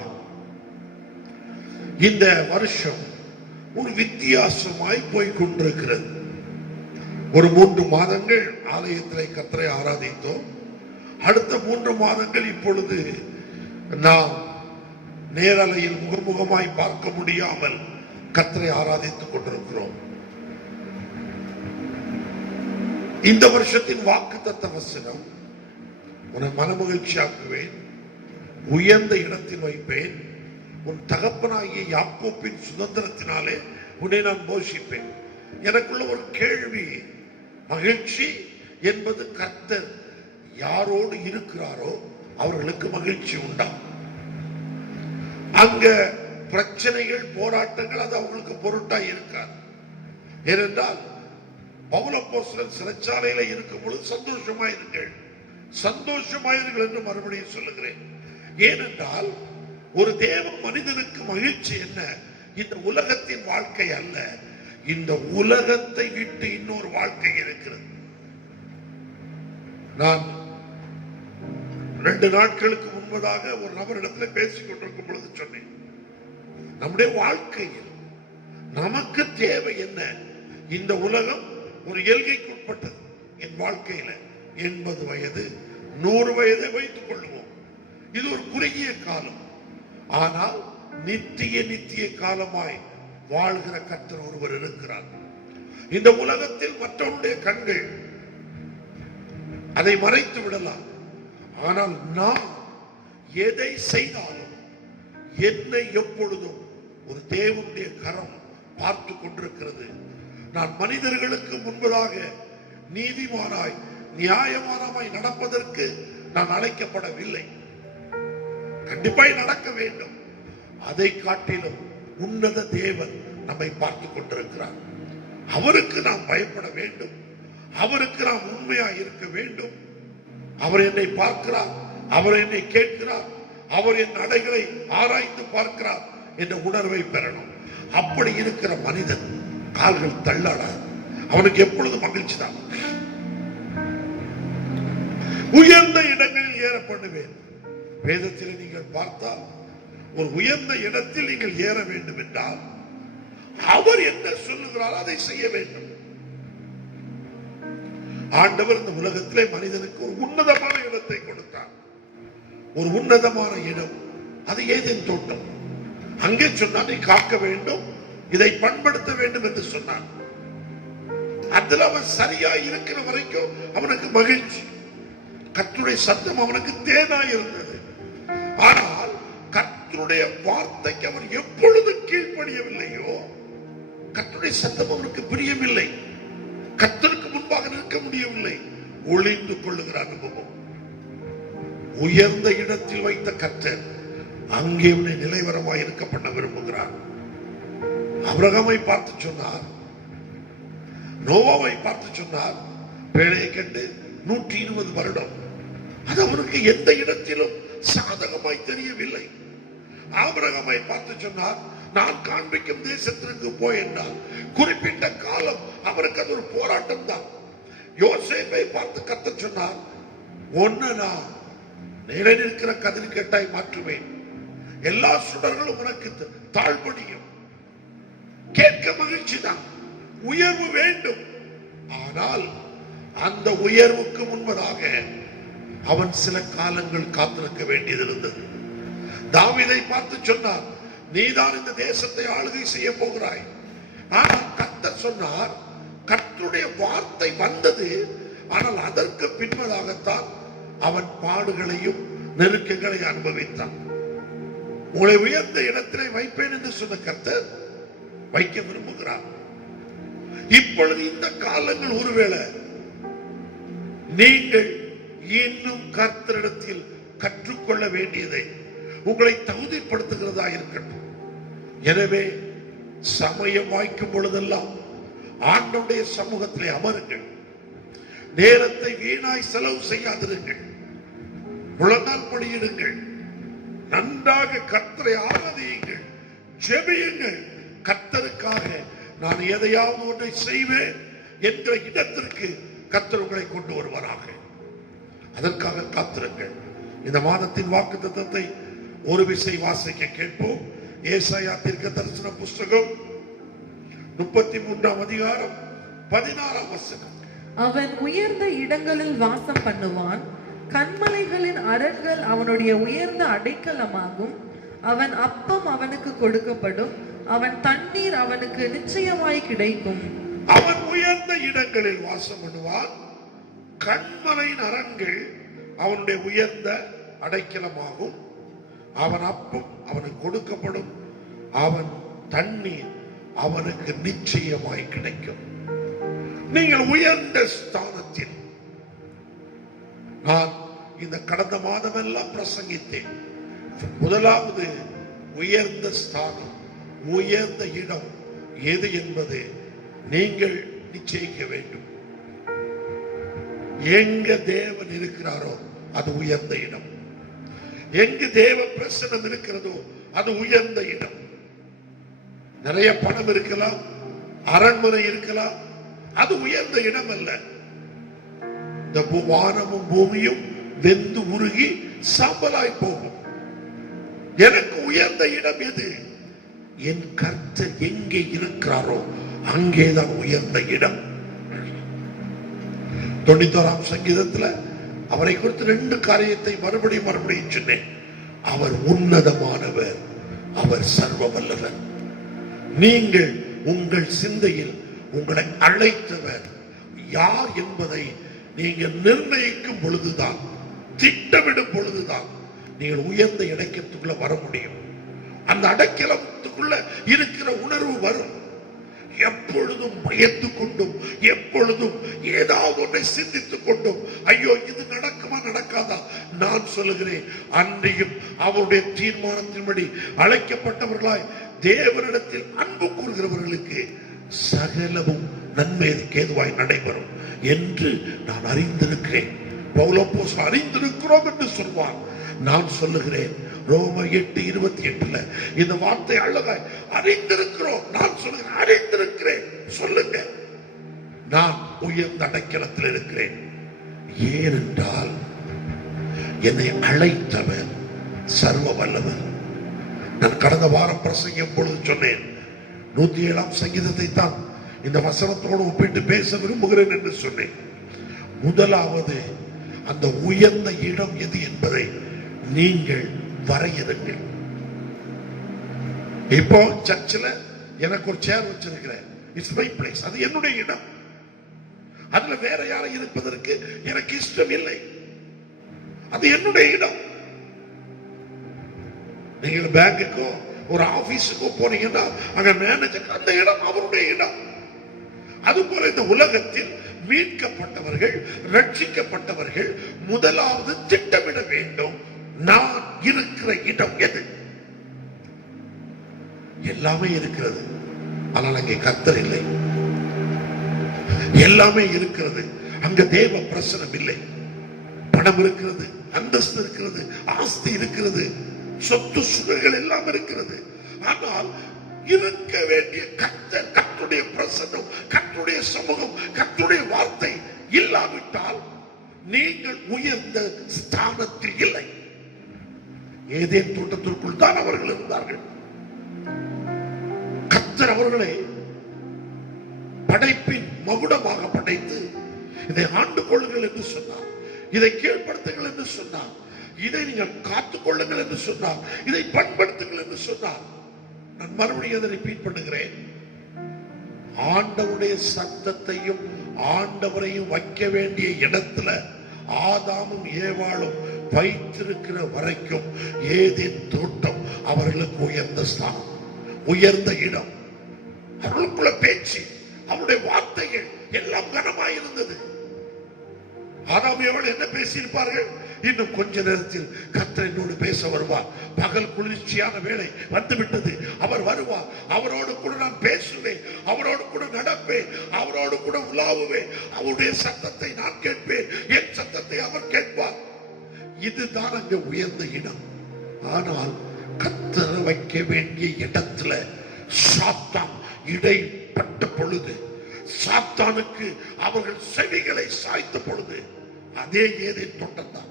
இந்த வருஷம் ஒரு வித்தியாசமாய் போய் கொண்டிருக்கிறது. ஒரு 3 மாதங்கள் ஆலயத்திலே கர்த்தரை ஆராதித்தோம். அடுத்த 3 மாதங்கள் இப்பொழுது நாம் நேரலையில் முகமுகமாய் பார்க்க முடியாமல் கர்த்தரை ஆராதித்துக் கொண்டிருக்கிறோம். இந்த வருஷத்தின் வாக்குத்தத்த வசனம், உன்னை மனமகிழ்ச்சியாக்குவேன், உயர்ந்த இடத்தில் வைப்பேன், உன் தகப்பனாகிய யாக்கோப்பின் சுதந்திரத்தினாலே உன்னை நான் போஷிப்பேன். எனக்குள்ள ஒரு கேள்வி, மகிழ்ச்சி என்பது கர்த்தர் யாரோடு இருக்கிறாரோ அவர்களுக்கு மகிழ்ச்சி உண்டா? அங்க பிரச்சனைகள், போராட்டங்கள் அது அவங்களுக்கு பொருட்டா இருக்காது. ஏனென்றால் பவுல் அப்போஸ்தலன் சிறைச்சாலையில இருக்கும் பொழுது சந்தோஷமாயிருங்கள், சந்தோஷமாயிருங்கள் என்று மறுபடியும் சொல்லுகிறேன். ஏனென்றால் ஒரு தேவ மனிதனுக்கு மகிழ்ச்சி என்ன? இந்த உலகத்தின் வாழ்க்கை அல்ல, இந்த உலகத்தை விட்டு இன்னொரு வாழ்க்கை இருக்கிறது. நான் 2 நாட்களுக்கு முன்பதாக ஒரு நபரிடத்தில் பேசிக் கொண்டிருக்கும் பொழுது சொன்னேன், நம்முடைய வாழ்க்கையில் நமக்கு தேவை என்ன? இந்த உலகம் ஒரு எல்கைக்குட்பட்டது. என் வாழ்க்கையில 80 வயது 100 வயதை வைத்துக் கொள்ளுவோம். இது ஒரு குறுகிய காலம். ஆனால் நித்திய காலமாய் வாழ்கிற கர்த்தர் ஒருவர் இருக்கிறார். இந்த உலகத்தில் மற்றவருடைய கண்கள் அதை மறைத்து விடலாம். ஆனால் நான் எதை செய்தாலும் என்னை எப்பொழுதும் ஒரு தேவனுடைய கரம் பார்த்து கொண்டிருக்கிறது. நான் மனிதர்களுக்கு முன்பதாக நீதிமானாய் நியாயமானமாய் நடப்பதற்கு நான் அழைக்கப்படவில்லை. கண்டிப்பாய் நடக்க வேண்டும். அதை காட்டிலும் உன்னத தேவன் நம்மை பார்த்து கொண்டிருக்கிறார். அவருக்கு நாம் பயப்பட வேண்டும். அவருக்கு நாம் உண்மையாக இருக்க வேண்டும். அவர் என்னை பார்க்கிறார், அவர் என்னை கேட்கிறார், அவர் என் நடைகளை ஆராய்ந்து பார்க்கிறார் என்ற உணர்வை பெறணும். அப்படி இருக்கிற மனிதன் கால்கள் தள்ளாடாது, அவனுக்கு எப்பொழுதும் மகிழ்ச்சி தான். உயர்ந்த இடங்களில் ஏற பண்ணுவேன். வேதத்தில் நீங்கள் பார்த்தால் ஒரு உயர்ந்த இடத்தில் நீங்கள் ஏற வேண்டும் என்றால் அவர் என்ன சொல்லுகிறாரோ அதை செய்ய வேண்டும். ஆண்டவர் இந்த உலகத்திலே மனிதனுக்கு ஒரு உன்னதமான இடத்தை கொடுத்தார். ஒரு உன்னதமான இடம், அது ஏதேன் தோட்டம். அங்கே சொன்னார் நீ காக்க வேண்டும், இதை பண்படுத்த வேண்டும் என்று சொன்னார். அதுல அவன் சரியா இருக்கிற வரைக்கும் அவனுக்கு மகிழ்ச்சி. கர்த்தருடைய சத்தம் அவனுக்கு தேனாய் இருந்தது. ஆனால் கர்த்தருடைய வார்த்தைக்கு அவன் எப்பொழுது கீழ்ப்படியவில்லையோ கர்த்தருடைய சத்தம் அவனுக்கு பிரியமில்லை. கர்த்தருக்கு முன்பாக நிற்க முடியவில்லை, ஒளிந்து கொள்ளுகிற அனுபவம். உயர்ந்த இடத்தில் வைத்த கர்த்தர் அங்கே அவனை நிலைவரமாய் இருக்க பண்ண விரும்புகிறார். ஆபிரகாமை பார்த்து சொன்னார், நோவாவை பார்த்து சொன்னார், பேழையை கண்டு 120 வருடம். அது அவனுக்கு எந்த இடத்திலும் சாதகமாய் தெரியவில்லை. ஆபிரகாமை பார்த்து சொன்னார், நான் காண்பிக்கும் தேசத்திற்கு போய் என்றால் குறிப்பிட்ட காலம் அவருக்கு அது ஒரு போராட்டம் தான். யோசேப்பை பார்த்து கர்த்தர் சொன்னார், ஒன்னு நான் நிலைநிற்கிற கதிர்கேட்டாய் மாற்றுவேன், எல்லா சுடர்களும் உனக்கு தாழ்படியும். கேட்க மகிழ்ச்சி தான், உயர்வு வேண்டும். ஆனால் அந்த உயர்வுக்கு முன்பதாக அவன் சில காலங்கள் காத்திருக்க வேண்டியது இருந்தது. தாவீதை பார்த்து சொன்னார், நீதான் இந்த தேசத்தை ஆளுகை செய்ய போகிறாய். ஆனால் கர்த்தர் சொன்னார், கர்த்தருடைய வார்த்தை வந்தது, ஆனால் அதற்கு பின்பதாகத்தான் அவன் பாடுகளையும் நெருக்கங்களை அனுபவித்தான். உங்களை உயர்ந்த இடத்திலே வைப்பேன் என்று சொன்ன கர்த்தர் வைக்க விரும்புகிறார். இப்பொழுது இந்த காலங்கள் ஒருவேளை நீங்கள் இன்னும் கர்த்தரிடத்தில் கற்றுக்கொள்ள வேண்டியதை உங்களை தகுதிப்படுத்துகிறதா இருக்கட்டும். எனவே சமயம் வாய்க்கும் பொழுதெல்லாம் ஆண்டவருடைய சமூகத்திலே அமருங்கள். நேரத்தை வீணாய் செலவு செய்யாதிருங்கள். முழங்கால் படியிடுங்கள். நன்றாக கர்த்தரை ஆராதியுங்கள், ஜெபியுங்கள். கர்த்தருக்காக நான் எதையாவது ஒன்றை செய்வேன் என்ற இடத்திற்கு கர்த்தர் உங்களை கொண்டு வருவாராக. அதற்காக காத்திருங்கள். இந்த மாதத்தின் வாக்குத்தத்தத்தை ஒரு விசை வாசிக்க கேட்போம். ஏசாயா தீர்க்கதரிசன புஸ்தகம் 33ஆம் அதிகாரம் 16ஆம் வசனம். அவன் உயர்ந்த இடங்களில் வாசம் பண்ணுவான், கன்மலைகளின் அரண்கள் அவனுடைய உயர்ந்த அடைக்கலமாகும். அவன் அப்பம் அவனுக்கு கொடுக்கப்படும், அவன் தண்ணீர் அவனுக்கு நிச்சயமாய் கிடைக்கும். அவன் உயர்ந்த இடங்களில் வாசம் பண்ணுவான், கன்மலையின் அரண்கள் அவனுடைய உயர்ந்த அடைக்கலமாகும். அவன் அப்பம் அவனுக்கு கொடுக்கப்படும், அவன் தண்ணீர் அவனுக்கு நிச்சயமாய் கிடைக்கும். நீங்கள் உயர்ந்த ஸ்தானத்தில், நான் இந்த கடந்த மாதம் எல்லாம் பிரசங்கித்தேன். முதலாவது உயர்ந்த ஸ்தானம், உயர்ந்த இடம் எது என்பது நீங்கள் நிச்சயிக்க வேண்டும். எங்க தேவன் இருக்கிறாரோ அது உயர்ந்த இடம். எங்கு தேவ பிரசனம் இருக்கிறதோ அது உயர்ந்த இடம். நிறைய பணம் இருக்கலாம், அரண்மனை இருக்கலாம், அது உயர்ந்த இடம் அல்ல. இந்த வானமும் பூமியும் வெந்து உருகி சாம்பலாய் போகும். எனக்கு உயர்ந்த இடம் எது? என் கர்த்தர் எங்கே இருக்கிறாரோ அங்கேதான் உயர்ந்த இடம். 91ஆம் சங்கீதத்தில் அவரை குறித்து 2 காரியத்தை மறுபடியும் சொன்னேன். அவர் உன்னதமானவர், அவர் சர்வ வல்லவர். நீங்கள் உங்கள் சிந்தையில் உங்களை அழைத்தவர் யார் என்பதை நீங்கள் நிர்ணயிக்கும் பொழுதுதான், திட்டமிடும் பொழுதுதான் நீங்கள் உயர்ந்த இடைக்கத்துக்குள்ள வர முடியும். அந்த அடைக்கலத்துக்குள்ள இருக்கிற உணர்வு வரும். எப்பொழுதும் பயந்து கொண்டும், எப்பொழுதும் ஏதாவது ஒன்றை சிந்தித்துக் கொண்டும், ஐயோ இது நடக்குமா நடக்காதா? நான் சொல்லுகிறேன், அன்றையும் அவருடைய தீர்மானத்தின்படி அழைக்கப்பட்டவர்களாய் தேவனிடத்தில் அன்பு கூறுகிறவர்களுக்கு சகலமும் நன்மைக்கு ஏதுவாய் நடைபெறும் என்று நான் அறிந்திருக்கிறேன். பவுல் அப்போஸ்தலன் அறிந்திருக்கிறோம் என்று சொல்வார். நான் சொல்லுகிறேன், ரோமர் 8:28 இந்த வார்த்தை அழகாய் அறிந்திருக்கிறோம். நான் சொல்லுகிறேன், அறிந்திருக்கிறேன். சொல்லுங்க, நான் உயர்ந்த அடைக்கலத்தில் இருக்கிறேன். ஏனென்றால் என்னை அழைத்தவர் சர்வ வல்லவர். நான் கடந்த வாரம் பிரசங்கம் பொழுது சொன்னேன், 107ஆம் சங்கீதத்தை தான் இந்த வசனத்தோடு ஒப்பிட்டு பேச விரும்புகிறேன் என்று சொன்னேன். முதலாவது அந்த உயர்ந்த இடம் எது என்பதை நீங்கள் வரையறுங்கள். இப்போ சர்ச்சில் எனக்கு ஒரு சேர் வச்சிருக்கிறேன், இட்ஸ் மை பிளேஸ், அது என்னுடைய இடம். அதுல வேற யாரும் இருப்பதற்கு எனக்கு இஷ்டம் இல்லை, அது என்னுடைய இடம். நீங்கள் பேங்குக்கோ ஒரு ஆபீஸுக்கோ போனீங்கன்னா அங்க மேனேஜர், அந்த இடம் அவருடைய இடம். அதுபோல இந்த உலகத்தில் மீட்கப்பட்டவர்கள், ரட்சிக்கப்பட்டவர்கள் முதலாவது திட்டமிட வேண்டும், நான் இருக்கிற இடம் எது. எல்லாமே இருக்கிறது, ஆனால் அங்கே கர்த்தர் இல்லை. எல்லாமே இருக்கிறது, அங்க தேவ பிரசனம் இல்லை. பணம் இருக்கிறது, அந்தஸ்து இருக்கிறது, ஆஸ்தி இருக்கிறது, சொத்து சுகங்கள் எல்லாம் இருக்கிறது. ஆனால் இருக்க வேண்டிய கர்த்தர், கர்த்தருடைய பிரசன்னம், கர்த்தருடைய சமூகம், கர்த்தருடைய வார்த்தை இல்லாவிட்டால் நீங்கள் உயர்ந்த ஸ்தானத்தில் இல்லை. ஏதேன் தோட்டத்திற்குள் தான் அவர்கள் இருந்தார்கள். கர்த்தர் அவர்களை படைப்பின் மகுடமாக படைத்து இதை ஆண்டு கொள்ளுங்கள் என்று சொன்னார், இதை கீழ்ப்படுத்துங்கள் என்று சொன்னார், இதை நீங்கள் காத்துக் கொள்ளுங்கள் என்று சொன்னார், இதை பண்படுத்துங்கள் என்று சொன்னார். நான் மறுபடியும் அதை ரிப்பீட் பண்ணுகிறேன். ஆண்டவருடைய சத்தத்தையும் ஆண்டவரையும் வைக்க வேண்டிய இடத்துல ஆதாமும் ஏவாளும் வைத்திருக்கிற வரைக்கும் ஏதேன் தோட்டம் அவர்களுக்கு உயர்ந்த ஸ்தானம், உயர்ந்த இடம். அவர்களுக்குள்ள பேச்சு, அவருடைய வார்த்தைகள் எல்லாம் கனமாயிருந்தது. ஆதாம் ஏவாள் என்ன பேசியிருப்பார்கள்? இன்னும் கொஞ்ச நேரத்தில் கர்த்தர் என்னோடு பேச வருவார், பகல் குளிர்ச்சியான வேளை வந்துவிட்டது, அவர் வருவார், அவரோடு கூட நான் பேசுவேன், அவரோடு கூட நடப்பேன், அவரோடு கூட உலாவுவேன், அவருடைய சத்தத்தை நான் கேட்பேன், என் சத்தத்தை அவர் கேட்பார். இதுதான் அங்க உயர்ந்த இடம். ஆனால் கர்த்தர் வைக்க வேண்டிய இடத்துல சாத்தான் இடைப்பட்ட பொழுது, சாத்தானுக்கு அவர்கள் செவிகளை சாய்த்த பொழுது, அதே ஏதேன் தோட்டம் தான்,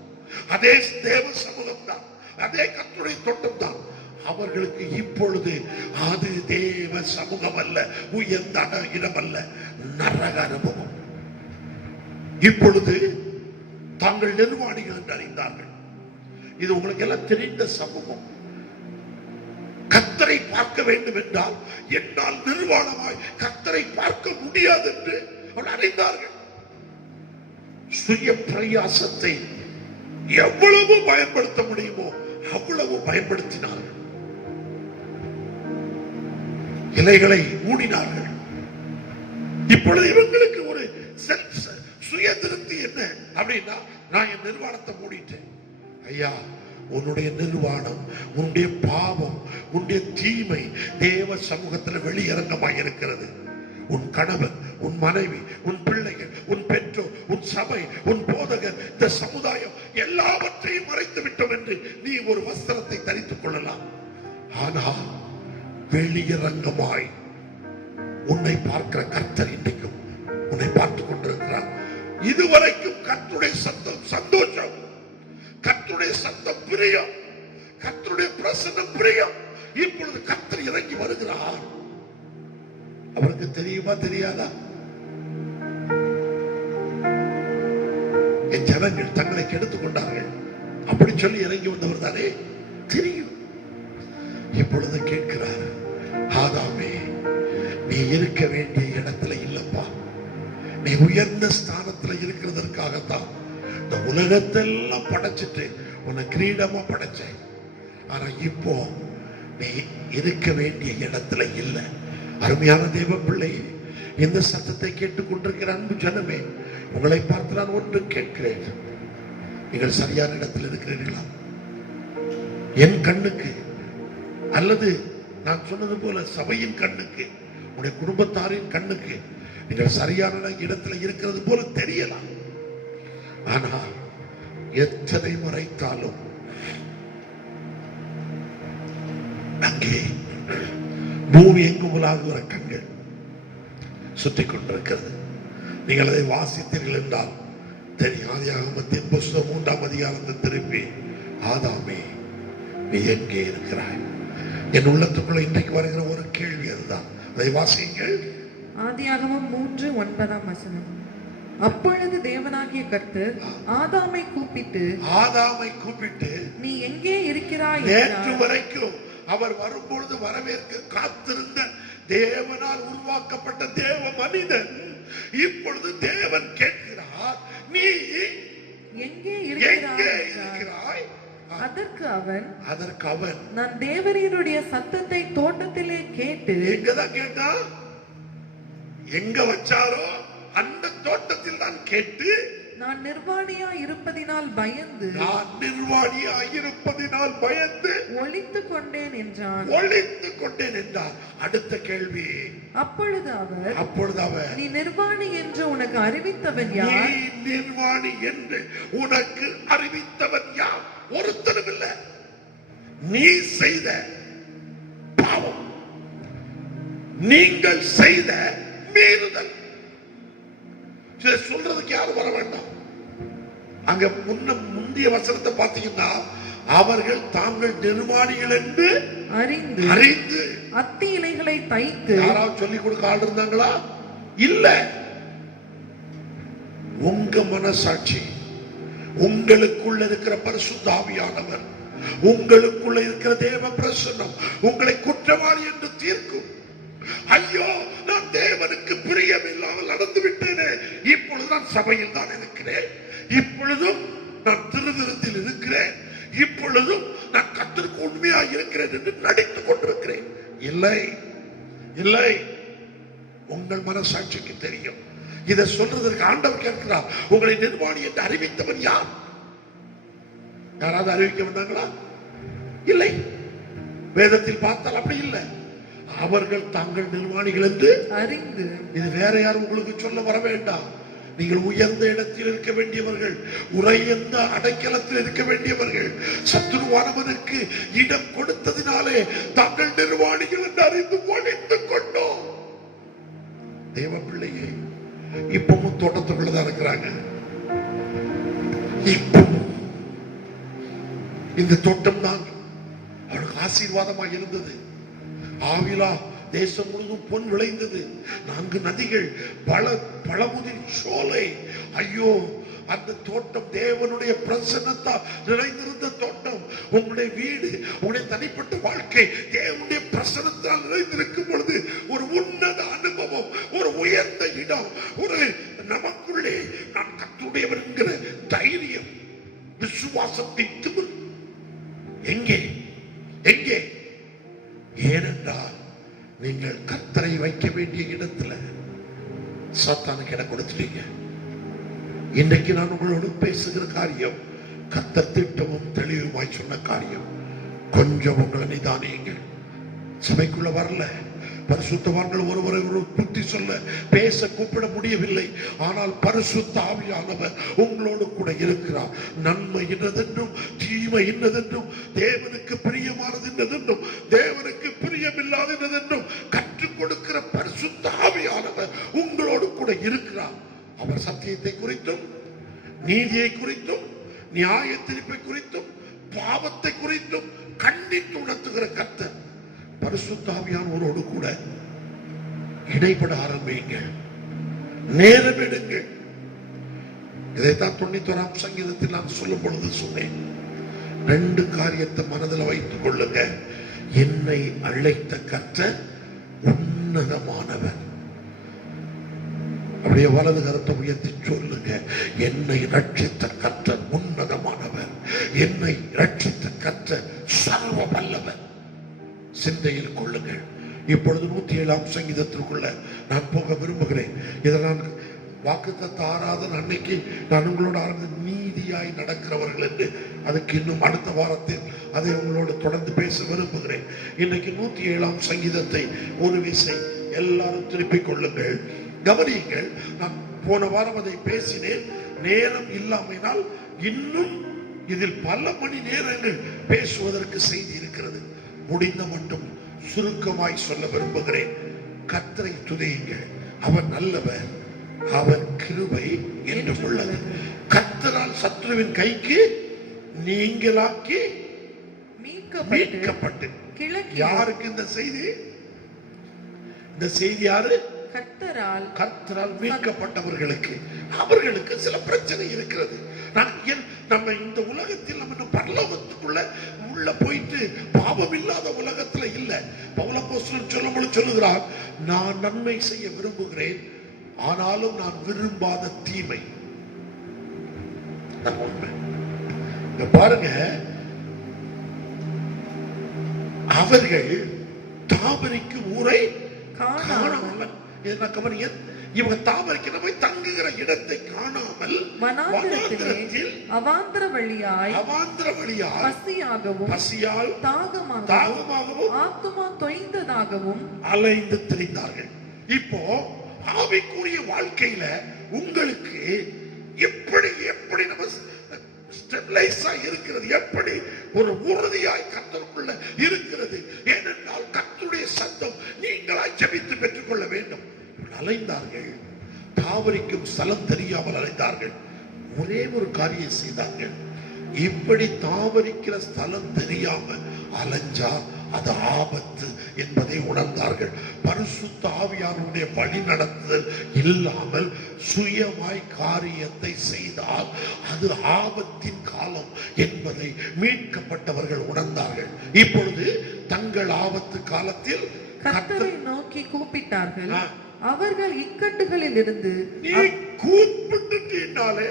அதே தேவ சமூகம் தான், அதே கர்த்தருடைய தோட்டம் தான். அவர்களுக்கு இப்பொழுது அது தேவ சமூகம் அல்ல, உயர்ந்த இடம் அல்ல, நரக அனுபவம். இப்பொழுது தாங்கள் நிர்வாணிகள் என்று அறிந்தார்கள். இது உங்களுக்கு எல்லாம் தெரிந்த சமூகம். கர்த்தரை பார்க்க வேண்டும் என்றால் என்னால் நிர்வாணமாய் கர்த்தரை பார்க்க முடியாது என்று அவர்கள் அறிந்தார்கள். சுய பிரயாசத்தை எவ்வளவு பயன்படுத்த முடியுமோ அவ்வளவு பயன்படுத்தினார்கள். இலைகளை ஊடினார்கள். இப்பொழுது இவங்களுக்கு ஒரு சுய திருப்தி என்ன அப்படின்னா, நான் என் நிர்வாணத்தை மூடிட்டேன். ஐயா, உன்னுடைய நிர்வாணம், உன்னுடைய பாவம், உன்னுடைய தீமை தேவ சமூகத்தில் வெளியரங்கமாக இருக்கிறது. உன் கணவன், உன் மனைவி, உன் பிள்ளைகள், உன் பெற்றோர், உன் சபை, உன் போதகர், இந்த சமுதாயம் எல்லாவற்றையும் மறைத்து விட்டோம் என்று நீ ஒரு வஸ்திரத்தை தரித்துக் கொள்ளலாம். ஆனால் வெளியரங்கமாய் உன்னை பார்க்கிற கர்த்தர் இன்றைக்கும் உன்னை பார்த்துக் கொண்டிருக்கிறார். இதுவரைக்கும் கர்த்தருடைய சத்தம் சந்தோஷம், கர்த்தருடைய சத்தம் பிரியம், கர்த்தருடைய பிரசன்னம் பிரியம். இப்பொழுது கர்த்தர் இறங்கி வருகிறார். அவருக்கு தெரியுமா தெரியாதா? என் ஜனங்கள் தங்களை கெடுத்துக் கொண்டார்கள் அப்படி சொல்லி இறங்கி வந்தவர் தானே, தெரியும். இப்பொழுது கேட்கிறார், ஆதாமே, நீ இருக்க வேண்டிய இடத்துல இல்லப்பா, நீ உயர்ந்த ஸ்தானத்துல இருக்கிறதற்காகத்தான் இந்த உலகத்தெல்லாம் படைச்சிட்டு உன்னை கிரீடமா படைச்சேன். ஆனா இப்போ நீ இருக்க வேண்டிய இடத்துல இல்லை. அருமையான தேவ பிள்ளை, இந்த சத்தத்தை கேட்டுக் கொண்டிருக்கிற அன்பு ஜனமே, உங்களை பார்த்து நான் ஒன்று கேட்கிறேன். நீங்கள் சரியான இடத்தில் இருக்கிறீர்களா? என் கண்ணுக்கு, அல்லது நான் சொன்னது போல சபையின் கண்ணுக்கு, உடைய குடும்பத்தாரின் கண்ணுக்கு நீங்கள் சரியான இடத்துல இருக்கிறது போல தெரியலாம். ஆனா எத்தனை மறைத்தாலும் அங்கே பூமி எங்கும் உலாகுகிற கண்கள் சுற்றி கொண்டிருக்கிறது. நீங்கள் அதை வாசித்தீர்கள் என்றால் தெரியும். ஆதியாகமத்தின் புஸ்தகம் 3ஆம் அதிகாரத்தை திருப்பி, ஆதாமே நீ எங்கே இருக்கிறாய்? என் உள்ளத்துக்குள்ள இன்றைக்கு வருகிற ஒரு கேள்வி அதுதான். அதை வாசியுங்கள். ஆதியாகமம் 3:9 அப்பொழுது தேவனாகிய கர்த்தர் ஆதாமை கூப்பிட்டு நீ எங்கே இருக்கிறாய் நேற்று என்றார். வரைக்கும் அவர் வரும்பொழுது வரவேற்க காத்திருந்த தேவனால் உருவாக்கப்பட்ட தேவ மனிதன் இப்பொழுது தேவன் கேட்கிறார், நீ எங்கே எங்கே இருக்கிறாய்? இருக்கிறாய்? அதற்கு அவன் நான் தேவரீருடைய சத்தத்தை தோட்டத்திலே கேட்டு. எங்கதான் கேட்டா? எங்க வச்சாரோ அந்த தோட்டத்தில் தான் கேட்டு, நான் நிர்வாணியா இருப்பதினால் பயந்து ஒளித்துக் கொண்டேன் என்றான். அடுத்த கேள்வி. அப்பொழுது அவர் நீ நிர்வாணி என்று உனக்கு அறிவித்தவன் யார்? ஒருத்தரும் இல்ல. நீ செய்த பாவம், நீங்கள் செய்த மீறுதல். சொல்றதுக்கு யாரும் வர வேண்டாம். அங்க முந்தைய வசனத்தை பார்த்தீங்கன்னா, அவர்கள் தாங்கள் நிர்வாணிகள் என்று அறிந்து அத்தி இலைகளை தைத்து. யாராவது சொல்லிக் கொடுக்க ஆள் இருந்தாங்களா? இல்ல. உங்க மனசாட்சி, உங்களுக்குள்ள இருக்கிற பரிசுத்த ஆவியானவர், உங்களுக்குள்ள இருக்கிற தேவ பிரசன்னம் உங்களை குற்றவாளி என்று தீர்க்கும். ஐயோ, நான் தேவனுக்கு பிரியமில்லாமல் நடந்து விட்டேனே, இப்பொழுது நான் சபையில் தான் இருக்கிறேன், இப்பொழுதும் நான் திருவிருந்தில் இருக்கிறேன், இப்பொழுதும் நான் கர்த்தருக்கு உண்மையாக இருக்கிறேன் என்று நடித்துக் கொண்டிருக்கிறேன். இல்லை இல்லை, உங்கள் மனசாட்சிக்கு தெரியும். இதை சொல்றதற்கு ஆண்டவர் கேட்கிறார், உங்களை நிர்வாணி என்று அறிவித்தவன் யார்? யாராவது அறிவிக்க வந்தாங்களா? இல்லை. வேதத்தில் பார்த்தால் அப்படி இல்லை. அவர்கள் தாங்கள் நிர்வாணிகள் என்று அறிந்து. இது வேற யாரும் உங்களுக்கு சொல்ல வர வேண்டாம். நீங்கள் உயர்ந்த இடத்தில் இருக்க வேண்டியவர்கள், உறைந்த அடைக்கலத்தில் இருக்க வேண்டியவர்கள், சத்துருவானவனுக்கு இடம் கொடுத்ததினாலே தாங்கள் நிர்வாணிகள் என்று அறிந்து ஒழித்துக் கொண்டோம். தேவ பிள்ளையே, இப்பவும் தோட்டத்துக்குள்ளதான் இருக்கிறாங்க. இப்பவும் இந்த தோட்டம் தான் அவருக்கு ஆசீர்வாதமாக இருந்தது. ஆவிலா தேசம் முழுவதும் பொன் விளைந்தது. 4 நதிகள், பழமுதிர் சோலை. ஐயோ, அந்த தோட்டம் தேவனுடைய பிரசன்னத்தால் நிறைந்திருந்த தோட்டம். உங்களுடைய வீடு, உங்களுடைய தனிப்பட்ட வாழ்க்கை தேவனுடைய பிரசன்னத்தால் நிறைந்திருக்கும் பொழுது ஒரு உன்னத அனுபவம், ஒரு உயர்ந்த இடம், ஒரு நமக்குள்ளே நான் கர்த்தருடையவர் என்கிற தைரியம், விசுவாசத்தின் திமிர் எங்கே? ஏனென்றால் நீங்கள் கர்த்தரை வைக்க வேண்டிய இடத்துல சாத்தானுக்கு இடம் கொடுத்துட்டீங்க. இன்றைக்கு நான் உங்களோடு பேசுகிற காரியம் கர்த்தர் திட்டமும் தெளிவுமாய் சொன்ன காரியம். கொஞ்சம் உங்களை நிதானியுங்கள். சபைக்குள்ள வரல, பரிசுத்தவான்கள் ஒருவரை புத்தி சொல்ல பேச கூப்பிட முடியவில்லை. ஆனால் பரிசுத்த ஆவியானவர் உங்களோடு கூட இருக்கிறார். நன்மை என்னதென்றும் தீமை என்னதென்றும், தேவனுக்கு பிரியமானது என்னதென்றும் தேவனுக்கு பிரியமில்லாத என்னதென்றும் கற்றுக் கொடுக்கிற பரிசுத்த ஆவியானவர் உங்களோடு கூட இருக்கிறார். அவர் சத்தியத்தை குறித்தும், நீதியை குறித்தும், நியாய தீர்ப்பை குறித்தும், பாவத்தை குறித்தும் கண்டித்து உணர்த்துகிற கர்த்தர். பரிசுத்த ஆவியானவரோடு கூட இடைப்பட ஆரம்பியுங்கள், நேரம் எடுங்கள். இதைத்தான் 91ஆம் சங்கீதத்தில் நான் சொல்லும் பொழுது சொன்னேன். 2 காரியத்தை மனதில் வைத்துக் கொள்ளுங்க. என்னை அழைத்த கர்த்தர் உன்னதமானவர். அப்படியே வலது கரத்தை உயர்த்தி சொல்லுங்க, என்னை ரட்சித்த கர்த்தர் உன்னதமானவர், என்னை ரட்சித்த கர்த்தர் சர்வ வல்லவர். சிந்தையில் கொள்ளுங்கள். இப்பொழுது 107ஆம் சங்கீதத்திற்குள்ள நான் போக விரும்புகிறேன். இதை நான் வாக்குத்தத்த ஆராதனை அன்னைக்கு நான் உங்களோட ஆரம்பித்து நீதியாய் நடக்கிறவர்கள் என்று, அதுக்கு இன்னும் அடுத்த வாரத்தில் அதை உங்களோடு தொடர்ந்து பேச விரும்புகிறேன். இன்னைக்கு 107ஆம் சங்கீதத்தை ஒரு விசை எல்லாரும் திருப்பிக் கொள்ளுங்கள், கவனியுங்கள். நான் போன வாரம் அதை பேசினேன். நேரம் இல்லாமையினால் இன்னும் இதில் பல மணி நேரங்கள் பேசுவதற்கு செய்தி இருக்கிறது. முடிந்த மட்டும் சுருக்கமாய் சொல்ல விரும்புகிறேன். கர்த்தரை துதியுங்கள், அவர் நல்லவர், அவர் கிருபை என்றும் உள்ளது. கர்த்தரால் சத்துருவின் கைக்கு நீங்களாக்கி மீட்கப்பட்டு. யாருக்கு இந்த செய்தி? இந்த செய்தி யாரு? கர்த்தரால் மீட்கப்பட்டவர்களுக்கு. அவர்களுக்கு சில பிரச்சனை இருக்கிறது. நம்ம இந்த உலகத்தில் நம்ம பரலோகத்துக்குள்ள உள்ள போயிட்டு பாவம் இல்லாத உலகத்துல இல்ல. பவுலப்போஸ்தலன் சொல்லுகிறார், நான் நன்மை செய்ய விரும்புகிறேன், ஆனாலும் நான் விரும்பாத தீமை. பாருங்க, அவர்கள் தாபரிக்கும் ஊரை காணாமல், இவங்க தாபரிக்கிற போய் தங்குகிற இடத்தை காணாமல் வனாந்திரத்தில் அவாந்தர வழியாய் பசியால் தாகமாகவும் ஆத்துமா தொய்ந்ததாகவும் அலைந்து திரிந்தார்கள். இப்போ ஆவிக்குரிய வாழ்க்கையில உங்களுக்கு எப்படி எப்படி நம்ம ஸ்டெபிலைஸா இருக்கிறது, எப்படி ஒரு உறுதியாய் கர்த்தருக்குள்ள இருக்கிறது? ஏனென்றால் கர்த்தருடைய சத்தம் நீங்களாய் ஜெபித்து பெற்றுக் கொள்ள வேண்டும். அலைந்தார்கள், தாவரிக்கும் ஸ்தலம் தெரியாமல் அலைந்தார்கள். ஒரே ஒரு காரியம் செய்தார்கள். இப்படி தாவரிக்கிற ஸ்தலம் தெரியாம அலைஞ்சா அது ஆபத்து என்பதை உணர்ந்தார்கள். பரிசுத்த ஆவியானவருடைய வழி நடத்துதல் இல்லாமல் சுயமாய் காரியத்தை செய்தால் அது ஆபத்தின் காலம் என்பதை மீட்கப்பட்டவர்கள் உணர்ந்தார்கள். இப்பொழுது தங்கள் ஆபத்து காலத்தில் கர்த்தரை நோக்கி கூப்பிட்டார்கள். அவர்கள் இக்கட்டுகளில் இருந்து, நீ கூப்பிட்டுனாலே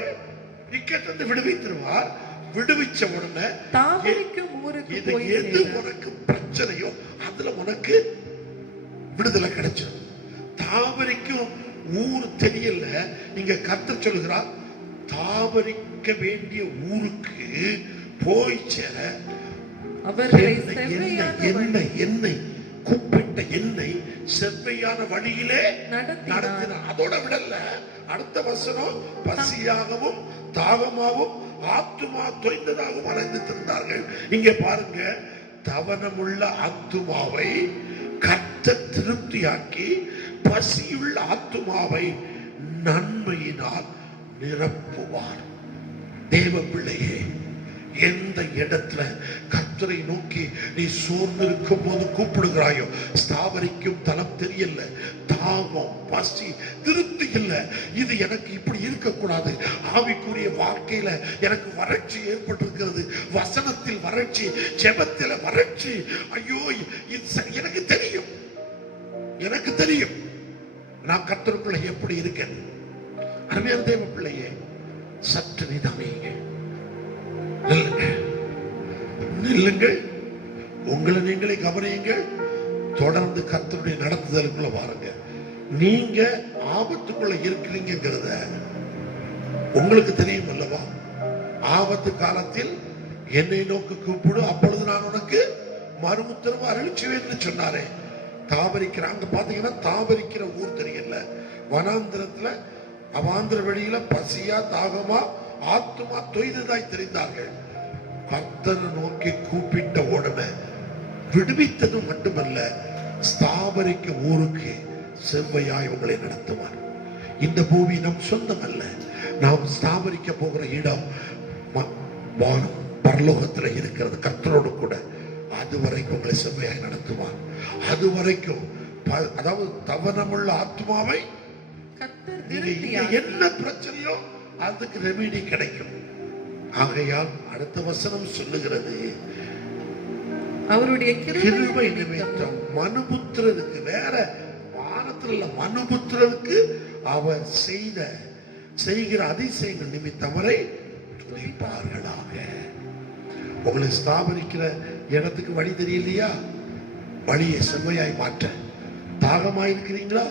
இக்கட்டிலிருந்து விடுவித்திருவார். விடுவிச்ச உடனே தாவரிக்கும் ஊருக்கு போய் எது உனக்கு பிரச்சனையோ அதுல உனக்கு விடுதலை கிடைச்சிடும். தாவரிக்கும் ஊர் தெரியல, இங்க கர்த்தர் சொல்லுகிறார், தாவரிக்க வேண்டிய ஊருக்கு போய் சேர அவர்களை என்னை கூப்பிட்ட என்னை செவ்வையான வழியிலே நடத்தினார். அதோட விடல, அடுத்த வசனம், பசியாகவும் தாகமாகவும் ஆத்துமா தொய்ந்ததாகவும் அலைந்து திரிந்தார்கள். இங்க பாருங்க, தவனமுள்ள ஆத்துமாவை கர்த்தர் திருப்தியாக்கி பசியுள்ள ஆத்துமாவை நன்மையினால் நிரப்புவார். தேவ பிள்ளையே, எந்த இடத்துல கர்த்தரை நோக்கி நீ சோர்ந்திருக்கும் போது கூப்பிடுகிறாயோ, ஸ்தாபரிக்கும் தலம் தெரியல, தாகம், பசி, திருப்தி இல்லை, இது எனக்கு இப்படி இருக்கக்கூடாது, ஆவிக்குரிய வாழ்க்கையில எனக்கு வறட்சி ஏற்பட்டிருக்கிறது, வசனத்தில் வறட்சி, ஜெபத்தில் வறட்சி, ஐயோ எனக்கு தெரியும், எனக்கு தெரியும் நான் கர்த்தருக்குள்ள எப்படி இருக்கேன். அருமையான தேவ பிள்ளையே, சற்று நிதானியுங்க, நில்லுங்கள், உங்களை நீங்களே கவனியுங்கள், தொடர்ந்து கர்த்தருடைய நடத்துதலுக்குள்ள பாருங்க. நீங்க ஆபத்துக்குள்ள இருக்கிறீங்கிறத உங்களுக்கு தெரியும் அல்லவா? ஆபத்து காலத்தில் என்னை நோக்கி கூப்பிடு, அப்பொழுது நான் உனக்கு மறுமுத்தரவு அருளிச்சுவேன்னு சொன்னாரே. தாவரிக்கிற, அங்க பாத்தீங்கன்னா தாவரிக்கிற ஊர் தெரியல, வனாந்திரத்துல அவாந்திர வெளியில பசியா தாகமா ஆத்துமா தொய்ததாய் தெரிந்தார்கள். கர்த்தரை நோக்கி கூப்பிட்ட உடனே விடுவித்தது மட்டுமல்ல, ஸ்தாபரிக்க ஊருக்கு செவ்வையாய் உங்களை நடத்துவார். இந்த பூமி நம் சொந்தம் அல்ல, நாம் ஸ்தாபரிக்க போகிற இடம் வானம் பரலோகத்துல இருக்கிறது கர்த்தரோடு கூட. அது வரைக்கும் உங்களை செவ்வையாய் நடத்துவார். அது வரைக்கும், அதாவது தவனமுள்ள ஆத்மாவை என்ன பிரச்சனையோ அதுக்கு ரெமிடி கிடைக்கும். ஆகையால் அடுத்த வசனம் சொல்லுகிறது, அவருடைய கிருபை நிமித்தம் மனுபுத்திரருக்கு, வேற வானத்தில் மனுபுத்திரருக்கு அவர் செய்கிற அதிசயங்கள் நிமித்தம் அவரை துதிப்பார்களாக. உங்களை ஸ்தாபரிக்கிற இடத்துக்கு வழி தெரியலையா? வழியை செவ்வையாய் மாற்ற தாகமாயிருக்கிறீங்களா?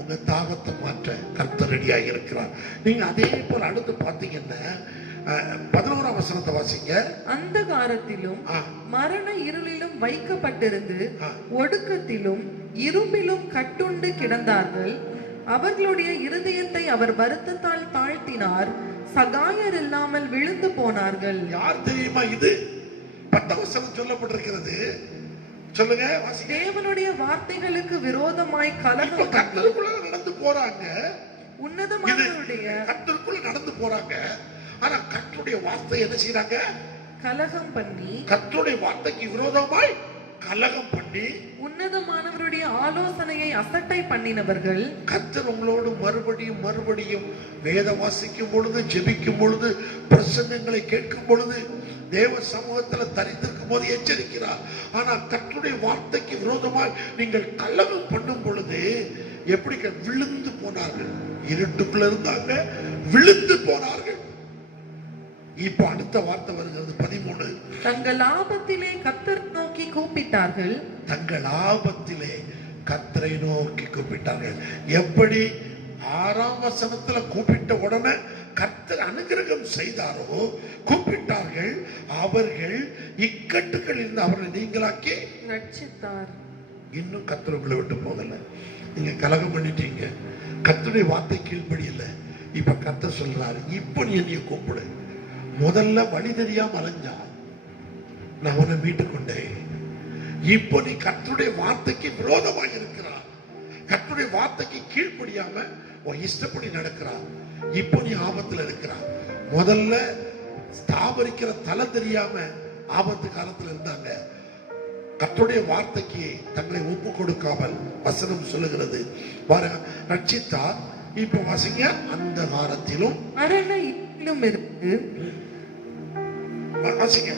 உங்க தாகத்தை மாற்ற கர்த்தர் ரெடியாக இருக்கிறார். நீங்க அதே போல அடுத்து பாத்தீங்கன்னா 11ஆம் வசனத்தை வாசிங்க. அந்தகாரத்திலும் மரண இருளிலும் வைக்கப்பட்டிருந்து ஒடுக்கத்திலும் இரும்பிலும் கட்டுண்டு கிடந்தார்கள். அவர்களுடைய இருதயத்தை அவர் வருத்தத்தால் தாழ்த்தினார், சகாயர் இல்லாமல் விழுந்து போனார்கள். யார் தெரியுமா இது? 10ஆம் வசனம் சொல்லப்பட்டிருக்கிறது, சொல்லுங்க, வாசிங்க. தேவனுடைய வார்த்தைகளுக்கு விரோதமாய் இப்ப கலகம் பண்ணி கர்த்தருக்குள்ள நடந்து போறாங்க. உன்னதமானவருடைய கர்த்தருக்குள்ள நடந்து போறாங்க. ஆனா கர்த்தருடைய வார்த்தை என்ன செய்றாங்க? கலகம் பண்ணி கர்த்தருடைய வார்த்தைக்கு விரோதமாய் கலகம் பண்ணி உன்னதமானவருடைய ஆலோசனையை அசட்டை பண்ணினவர்கள். கர்த்தர் உங்களோடு மறுபடியும் மறுபடியும் வேதம் வாசிக்கும் பொழுது, ஜெபிக்கும் பொழுது, பிரசங்கங்களை கேட்கும் பொழுது, தேவ சமூகத்துல தரித்திருக்கும் போது எச்சரிக்கிறார். ஆனா கர்த்தருடைய வார்த்தைக்கு விரோதமாய் நீங்கள் கலகம் பண்ணும் பொழுது எப்படி விழுந்து போனார்கள். இருட்டுக்குள்ள இருந்தாங்க, விழுந்து போனார்கள். இப்ப அடுத்த வார்த்தை வருகிறது 13. தங்கள் ஆபத்திலே கர்த்தர் நோக்கி கூப்பிட்டார்கள். தங்கள் ஆபத்திலே கர்த்தரை நோக்கி கூப்பிட்டார்கள். எப்படி 6ஆம் வசனத்துல கூப்பிட்ட உடனே கர்த்தர் அனுகிரகம் செய்தாரோ, கூப்பிட்டார்கள். அவர்கள் இக்கட்டுகள் இருந்து அவர்களை நீங்களாக்கி ரட்சித்தார். இன்னும் கர்த்தர் உங்களை விட்டு போகல. நீங்க கலகம் பண்ணிட்டீங்க, கர்த்தருடைய வார்த்தை கீழ்ப்படியல. இப்ப கர்த்தர் சொல்றாரு, இப்ப நீ என்னைய கூப்பிடு. முதல்ல வழி தெரியாம அலைஞ்சா, நான் உன்னை மீட்டு கொண்டேன். இப்போ நீ கர்த்தருடைய வார்த்தைக்கு விரோதமாக இருக்கிறார், கர்த்தருடைய வார்த்தைக்கு கீழ்ப்படியாம உன் இஷ்டப்படி நடக்கிறார். இப்போ நீ ஆபத்துல இருக்கிறார். முதல்ல ஸ்தாபரிக்கிற தலை தெரியாம ஆபத்து காலத்துல இருந்தாங்க. கர்த்தருடைய வார்த்தைக்கு தங்களை ஒப்பு கொடுக்காமல் வசனம் சொல்லுகிறது பாருங்க, ரட்சித்தார். இப்ப வாசிங்க, அந்த காலத்திலும் மரண இருளிலும் இருந்து வாசிங்க,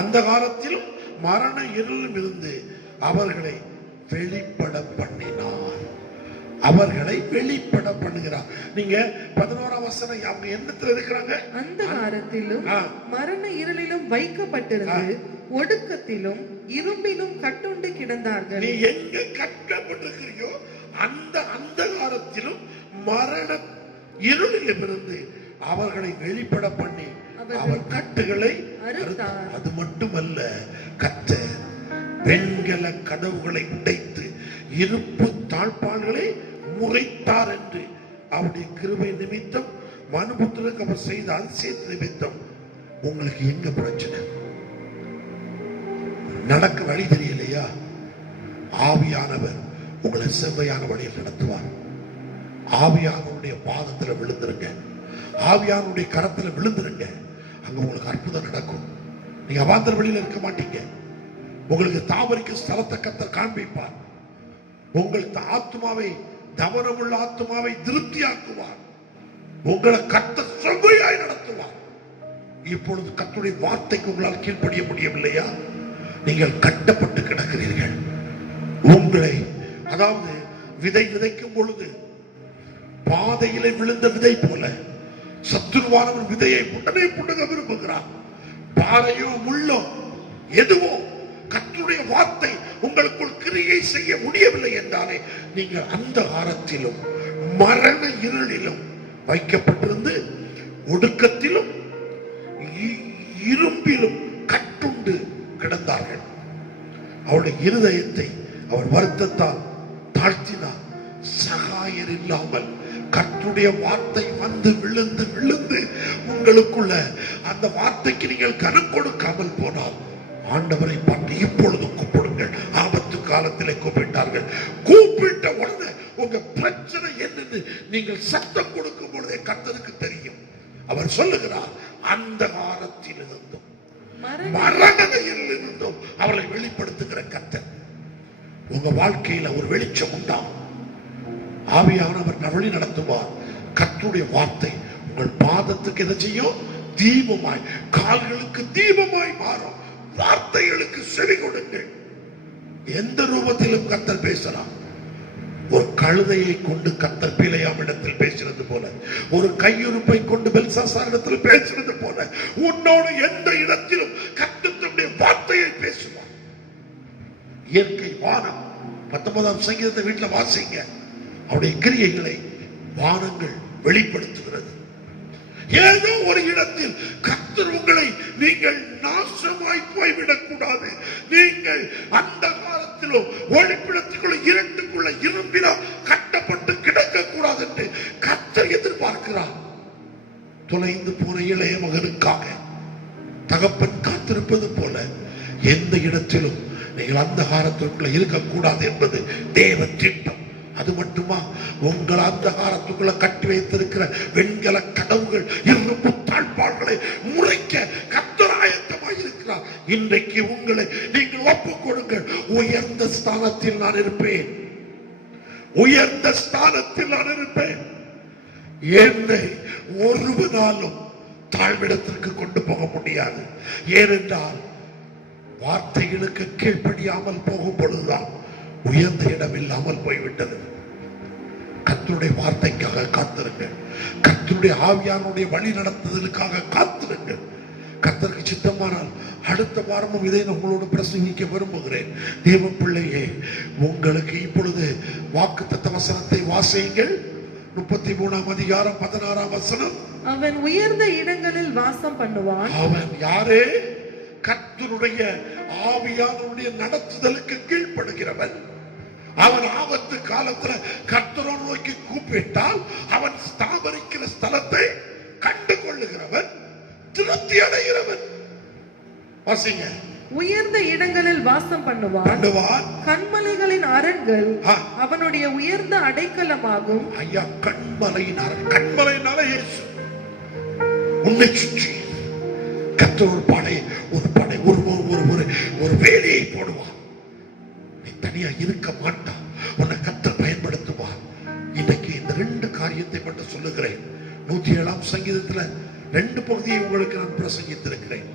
அந்த காலத்திலும் மரண இருளிலும் இருந்து அவர்களை வெளிப்பட பண்ணினார். அவர்களை வெளிப்பட பண்ணுகிறார். நீங்க 11ஆம் வசனம், அவங்க எண்ணத்துல இருக்கிறாங்க. அந்த காலத்திலும் மரண இருளிலும் வைக்கப்பட்டிருந்து ஒடுக்கத்திலும் இரும்பிலும் கட்டுண்டு கிடந்தார்கள். நீ எங்க கட்டப்பட்டிருக்கிறியோ அந்த அந்தகாரத்திலும் மரண இருளிலும் இருந்து அவர்களை வெளிப்பட பண்ணி அவர் கட்டுகளை அறுத்தார். அது மட்டுமல்ல, கர்த்தர் வெண்கல கதவுகளை உடைத்து இருப்பு தாழ்பாள்களை முறைத்தார் என்று அவருடைய கிருபை நிமித்தம் மனுபுத்திரருக்கு அவர் செய்த அதிசயத்து நிமித்தம். உங்களுக்கு எங்க பிரச்சனை? நடக்க வழி தெரியலையா? ஆவியானவர் உங்களை செவ்வையான வழியில் நடத்துவார். ஆவியானவருடைய பாதத்துல விழுந்துருங்க, ஆவியானவருடைய கரத்துல விழுந்துருங்க. அங்க உங்களுக்கு அற்புதம் நடக்கும். நீங்க அவாந்தர வழியில இருக்க மாட்டீங்க. உங்களுக்கு தாவரிக்க ஸ்தலத்தை கர்த்தர் காண்பிப்பார். உங்கள் ஆத்மாவை, தவனமுள்ள ஆத்மாவை திருப்தியாக்குவார். உங்களை கர்த்தர் செவ்வையாய் நடத்துவார். இப்பொழுது கர்த்தருடைய வார்த்தைக்கு உங்களால் கீழ்ப்படிய முடியவில்லையா? நீங்கள் கட்டப்பட்டு கிடக்கிறீர்கள். உங்களை, அதாவது விதை விதைக்கும் பொழுது பாதையிலே விழுந்த விதை போல சத்துருவானவர் விதையை உடனே புடுங்க விரும்புகிறார். பாறையோ முள்ளோ எதுவோ கர்த்தருடைய வார்த்தை உங்களுக்குள் கிரியை செய்ய முடியவில்லை என்றாலே நீங்கள் அந்த காலத்திலும் மரண இருளிலும் வைக்கப்பட்டிருந்து ஒடுக்கத்திலும் இரும்பிலும் கட்டுண்டு கிடந்தார்கள். அவருடைய இருதயத்தை அவர் வருத்தத்தால் தாழ்த்தினார். சகாயர் இல்லாமல் கர்த்தருடைய வார்த்தை வந்து விழுந்து விழுந்து உங்களுக்குள்ள அந்த வார்த்தைக்கு நீங்கள் கனம் கொடுக்காமல் போனால் ஆண்டவரை பார்த்து இப்பொழுது கூப்பிடுங்கள். ஆபத்து காலத்திலே கூப்பிட்டார்கள். கூப்பிட்ட உடனே உங்க பிரச்சனை என்னன்னு நீங்கள் சத்தம் கொடுக்கும் பொழுதே கர்த்தருக்கு தெரியும். அவர் சொல்லுகிறார், அந்த காலத்தில் இருந்தும் மரணத்தில் இருந்தும் அவளை வெளிப்படுத்துகிற கர்த்தர். உங்க வாழ்க்கையில ஒரு வெளிச்சம் உண்டாகும். ஆவியானவர் வழி நடத்துவார். கர்த்தருடைய வார்த்தை உங்கள் பாதத்துக்கு எதை செய்யும்? தீபமாய், கால்களுக்கு தீபமாய் மாறும். வார்த்தைகளுக்கு செவி கொடுங்கள். எந்த ரூபத்திலும் கர்த்தர் பேசலாம். ஒரு கழுதையை கொண்டு கர்த்தர் பிழையாம் இடத்தில் பேசினது போல, ஒரு கையுறுப்பை கொண்டு பெல்சாசார் இடத்தில் பேசினது போல, உன்னோடு எந்த இடத்திலும் கர்த்தர் தம்முடைய வார்த்தையை பேசுவார். இயற்கை வானம் 19ஆம் சங்கீதத்தை வீட்டில் வாசிங்க. அவருடைய கிரியைகளை வானங்கள் வெளிப்படுத்துகிறது. ஏதோ ஒரு இடத்தில் கர்த்தர் உங்களை, நீங்கள் நாசமாய் போய்விடக் கூடாது. நீங்கள் அந்த காலத்திலும் ஒளிப்பிடத்துக்குள்ள இருட்டுக்குள்ள இரும்பிலோ கட்டப்பட்டு கிடக்க கூடாது என்று கர்த்தர் எதிர்பார்க்கிறார். தொலைந்து போன இளைய மகனுக்காக தகப்பன் காத்திருப்பது போல எந்த இடத்திலும் நீங்கள் அந்தகாரத்திற்குள்ள இருக்கக்கூடாது என்பது தேவ திட்டம். அது மட்டுமா, உங்கள் அந்தகாரத்துக்குள்ள கட்டி வைத்திருக்கிற வெண்கல கதவுகள், இரும்பு தாழ்பாள்களை முறைக்க கர்த்தர் ஆயத்தமாக இருக்கிறார். இன்றைக்கு உங்களை நீங்கள் ஒப்புக் கொடுங்கள். உயர்ந்த ஸ்தானத்தில் நான் இருப்பேன், உயர்ந்த ஸ்தானத்தில் நான் இருப்பேன். என்னை ஒருவனாலும் தாழ்விடத்திற்கு கொண்டு போக முடியாது. ஏனென்றால் வார்த்தைகளுக்கு கீழ்ப்படியாமல் போகும் பொழுதுதான் உயர்ந்த இடம் இல்லாமல் போய்விட்டது. கர்த்தருடைய வார்த்தைக்காக காத்திருங்கள். கர்த்தருடைய ஆவியானுடைய வழி நடத்துதலுக்காக காத்திருங்கள். கர்த்தருக்கு சித்தமானால் அடுத்த வாரமும் இதை உங்களோடு பிரசங்கிக்க விரும்புகிறேன். தேவ பிள்ளையே, உங்களுக்கு இப்பொழுது வாக்குத்தத்த வசனத்தை வாசியுங்கள். 33ஆம் அதிகாரம் 16ஆம் வசனம். அவன் உயர்ந்த இடங்களில் வாசம் பண்ணுவான். அவன் யாரே? கர்த்தருடைய ஆவியானுடைய நடத்துதலுக்கு கீழ்ப்படுகிறவன். அவன் ஆபத்து காலத்துல கர்த்தரை நோக்கி கூப்பிட்டால் அவன் ஸ்தாபரிக்கிற ஸ்தலத்தை கண்டு கொள்ளுகிறவன், திருப்தி அடைகிறவன். வாசிங்க. உயர்ந்த இடங்களில் வாசம் பண்ணுவான். கண்மலைகளின் அரண்கள் அவனுடைய உயர்ந்த அடைக்கலமாகும். ஐயா, கண்மலையின் அரண். கண்மலையினால இயேசு உன்னை சுற்றி கர்த்தர் ஒரு படை ஒரு வேலையை போடுவான். நீ தனியா இருக்க மாட்டான். உன்னை கர்த்தர் பயன்படுத்துவான். இன்னைக்கு இந்த 2 காரியத்தை மட்டும் சொல்லுகிறேன். 107ஆம் சங்கீதத்துல 2 பகுதியை உங்களுக்கு நான் பிரசங்கித்திருக்கிறேன்.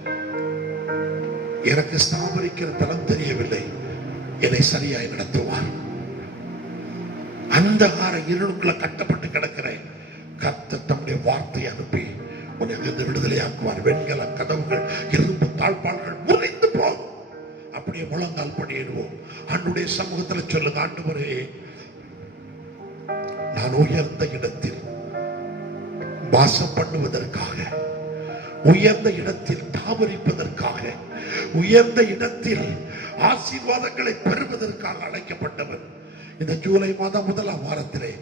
எனக்கு ஸ்தாபரிக்கிற தலம் தெரியவில்லை, என்னை சரியாய் நடத்துவார். அந்தகார இருளுக்குள்ள கட்டப்பட்டு கிடக்கிறேன், கர்த்தர் தம்முடைய வார்த்தை அனுப்பி உன்னை அங்கிருந்து விடுதலையாக்குவார். வெண்கல கதவுகள், இரும்பு தாழ்பாள்கள் முறிந்து போகும். அப்படியே முழங்கால் படியிடுவோம். ஆண்டவருடைய சமூகத்தில் சொல்லுங்க, ஆண்டவரே, நான் உயர்ந்த இடத்தில் வாசம் பண்ணுவதற்காக, உயர்ந்த இடத்தில் தாவரிப்பதற்காக, உயர்ந்த இடத்தில் ஆசீர்வாதங்களை பெறுவதற்காக அழைக்கப்பட்டவன். இந்த ஜூலை மாதம் 1ஆம் வாரத்திலே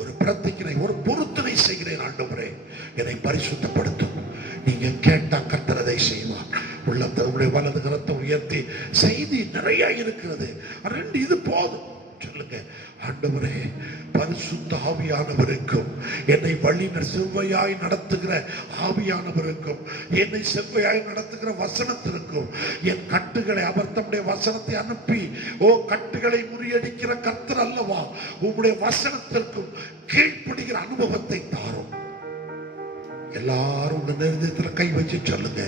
ஒரு பிரதிஜை, ஒரு பொருத்தனை செய்கிறேன். ஆண்டவரே, என்னை பரிசுத்தப்படுத்தும். நீங்க கேட்டா கர்த்தர் அதை செய்வார். உள்ளத்தோடைய வலது கரத்தை உயர்த்தி, செய்தி நிறைய இருக்கிறது, 2 இது போதும் சொல்லுங்க. ஆண்டவரே, பரிசுத்த ஆவியானவருக்கும், என்னை வழி செவ்வையாய் நடத்துகிற ஆவியானவருக்கும், என்னை செவ்வையாய் நடத்துகிற வசனத்திற்கும், என் கட்டுகளை அவர் தம்முடைய வசனத்தை அனுப்பி, கட்டுகளை முறியடிக்கிற கர்த்தர் அல்லவா, உங்களுடைய வசனத்திற்கும் கீழ்ப்படுகிற அனுபவத்தை தாரும். எல்லாரும் நிறுத்தத்தில் கை வச்சு சொல்லுங்க,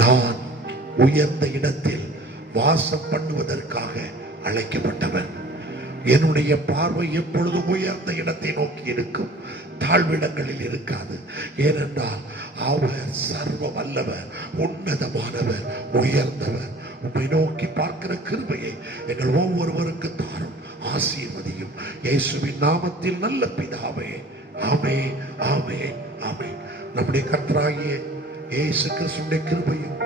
நான் உயர்ந்த இடத்தில் வாசம் பண்ணுவதற்காக அழைக்கப்பட்டவன். என்னுடைய பார்வை எப்பொழுதும் உயர்ந்த இடத்தை நோக்கி இருக்கும், தாழ்விடங்களில் இருக்காது. ஏனென்றால் அவர் சர்வ வல்லவர், உன்னதமானவர், உயர்ந்தவர். உம்மை நோக்கி பார்க்கிற கிருபையை எங்கள் ஒவ்வொருவருக்கு தாரும், ஆசீர்வதியும். இயேசுவின் நாமத்தில் நல்ல பிதாவே, ஆமென், ஆமென், ஆமென். நம்முடைய கர்த்தராகிய இயேசு கிறிஸ்துவின் கிருபையும்,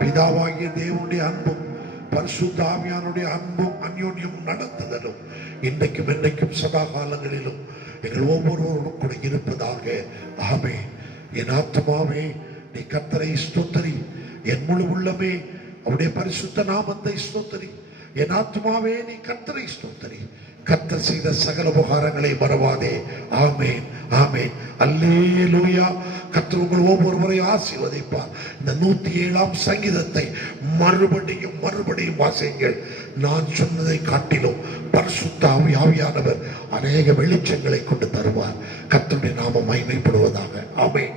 பிதாவாகிய தேவனுடைய அன்பும், பரிசுத்த ஆவியானுடைய அன்பும் அந்யோன்யம் நடத்துதலும் இன்றைக்கும் என்றைக்கும் சதா காலங்களிலும் எங்கள் ஒவ்வொருவரோடும் கூட இருப்பதாக. ஆமென். என் ஆத்மாவே நீ கர்த்தரை ஸ்தோத்திரி, என் முழு உள்ளமே அவருடைய பரிசுத்த நாமத்தை ஸ்தோத்திரி. என் ஆத்மாவே நீ கர்த்தரை ஸ்தோத்திரி, கர்த்தர் செய்த சகல உபகாரங்களை மறவாதே. ஆமென், ஆமென், அல்லேலூயா. கர்த்தர் உங்கள் ஒவ்வொருவரையும் ஆசீர்வதிப்பார். இந்த 107ஆம் சங்கீதத்தை மறுபடியும் வாசியுங்கள். நான் சொன்னதை காட்டிலும் பரிசுத்த ஆவியானவர் அநேக வெளிச்சங்களை கொண்டு தருவார். கர்த்தருடைய நாமம் மகிமைப்படுவதாக. ஆமென்.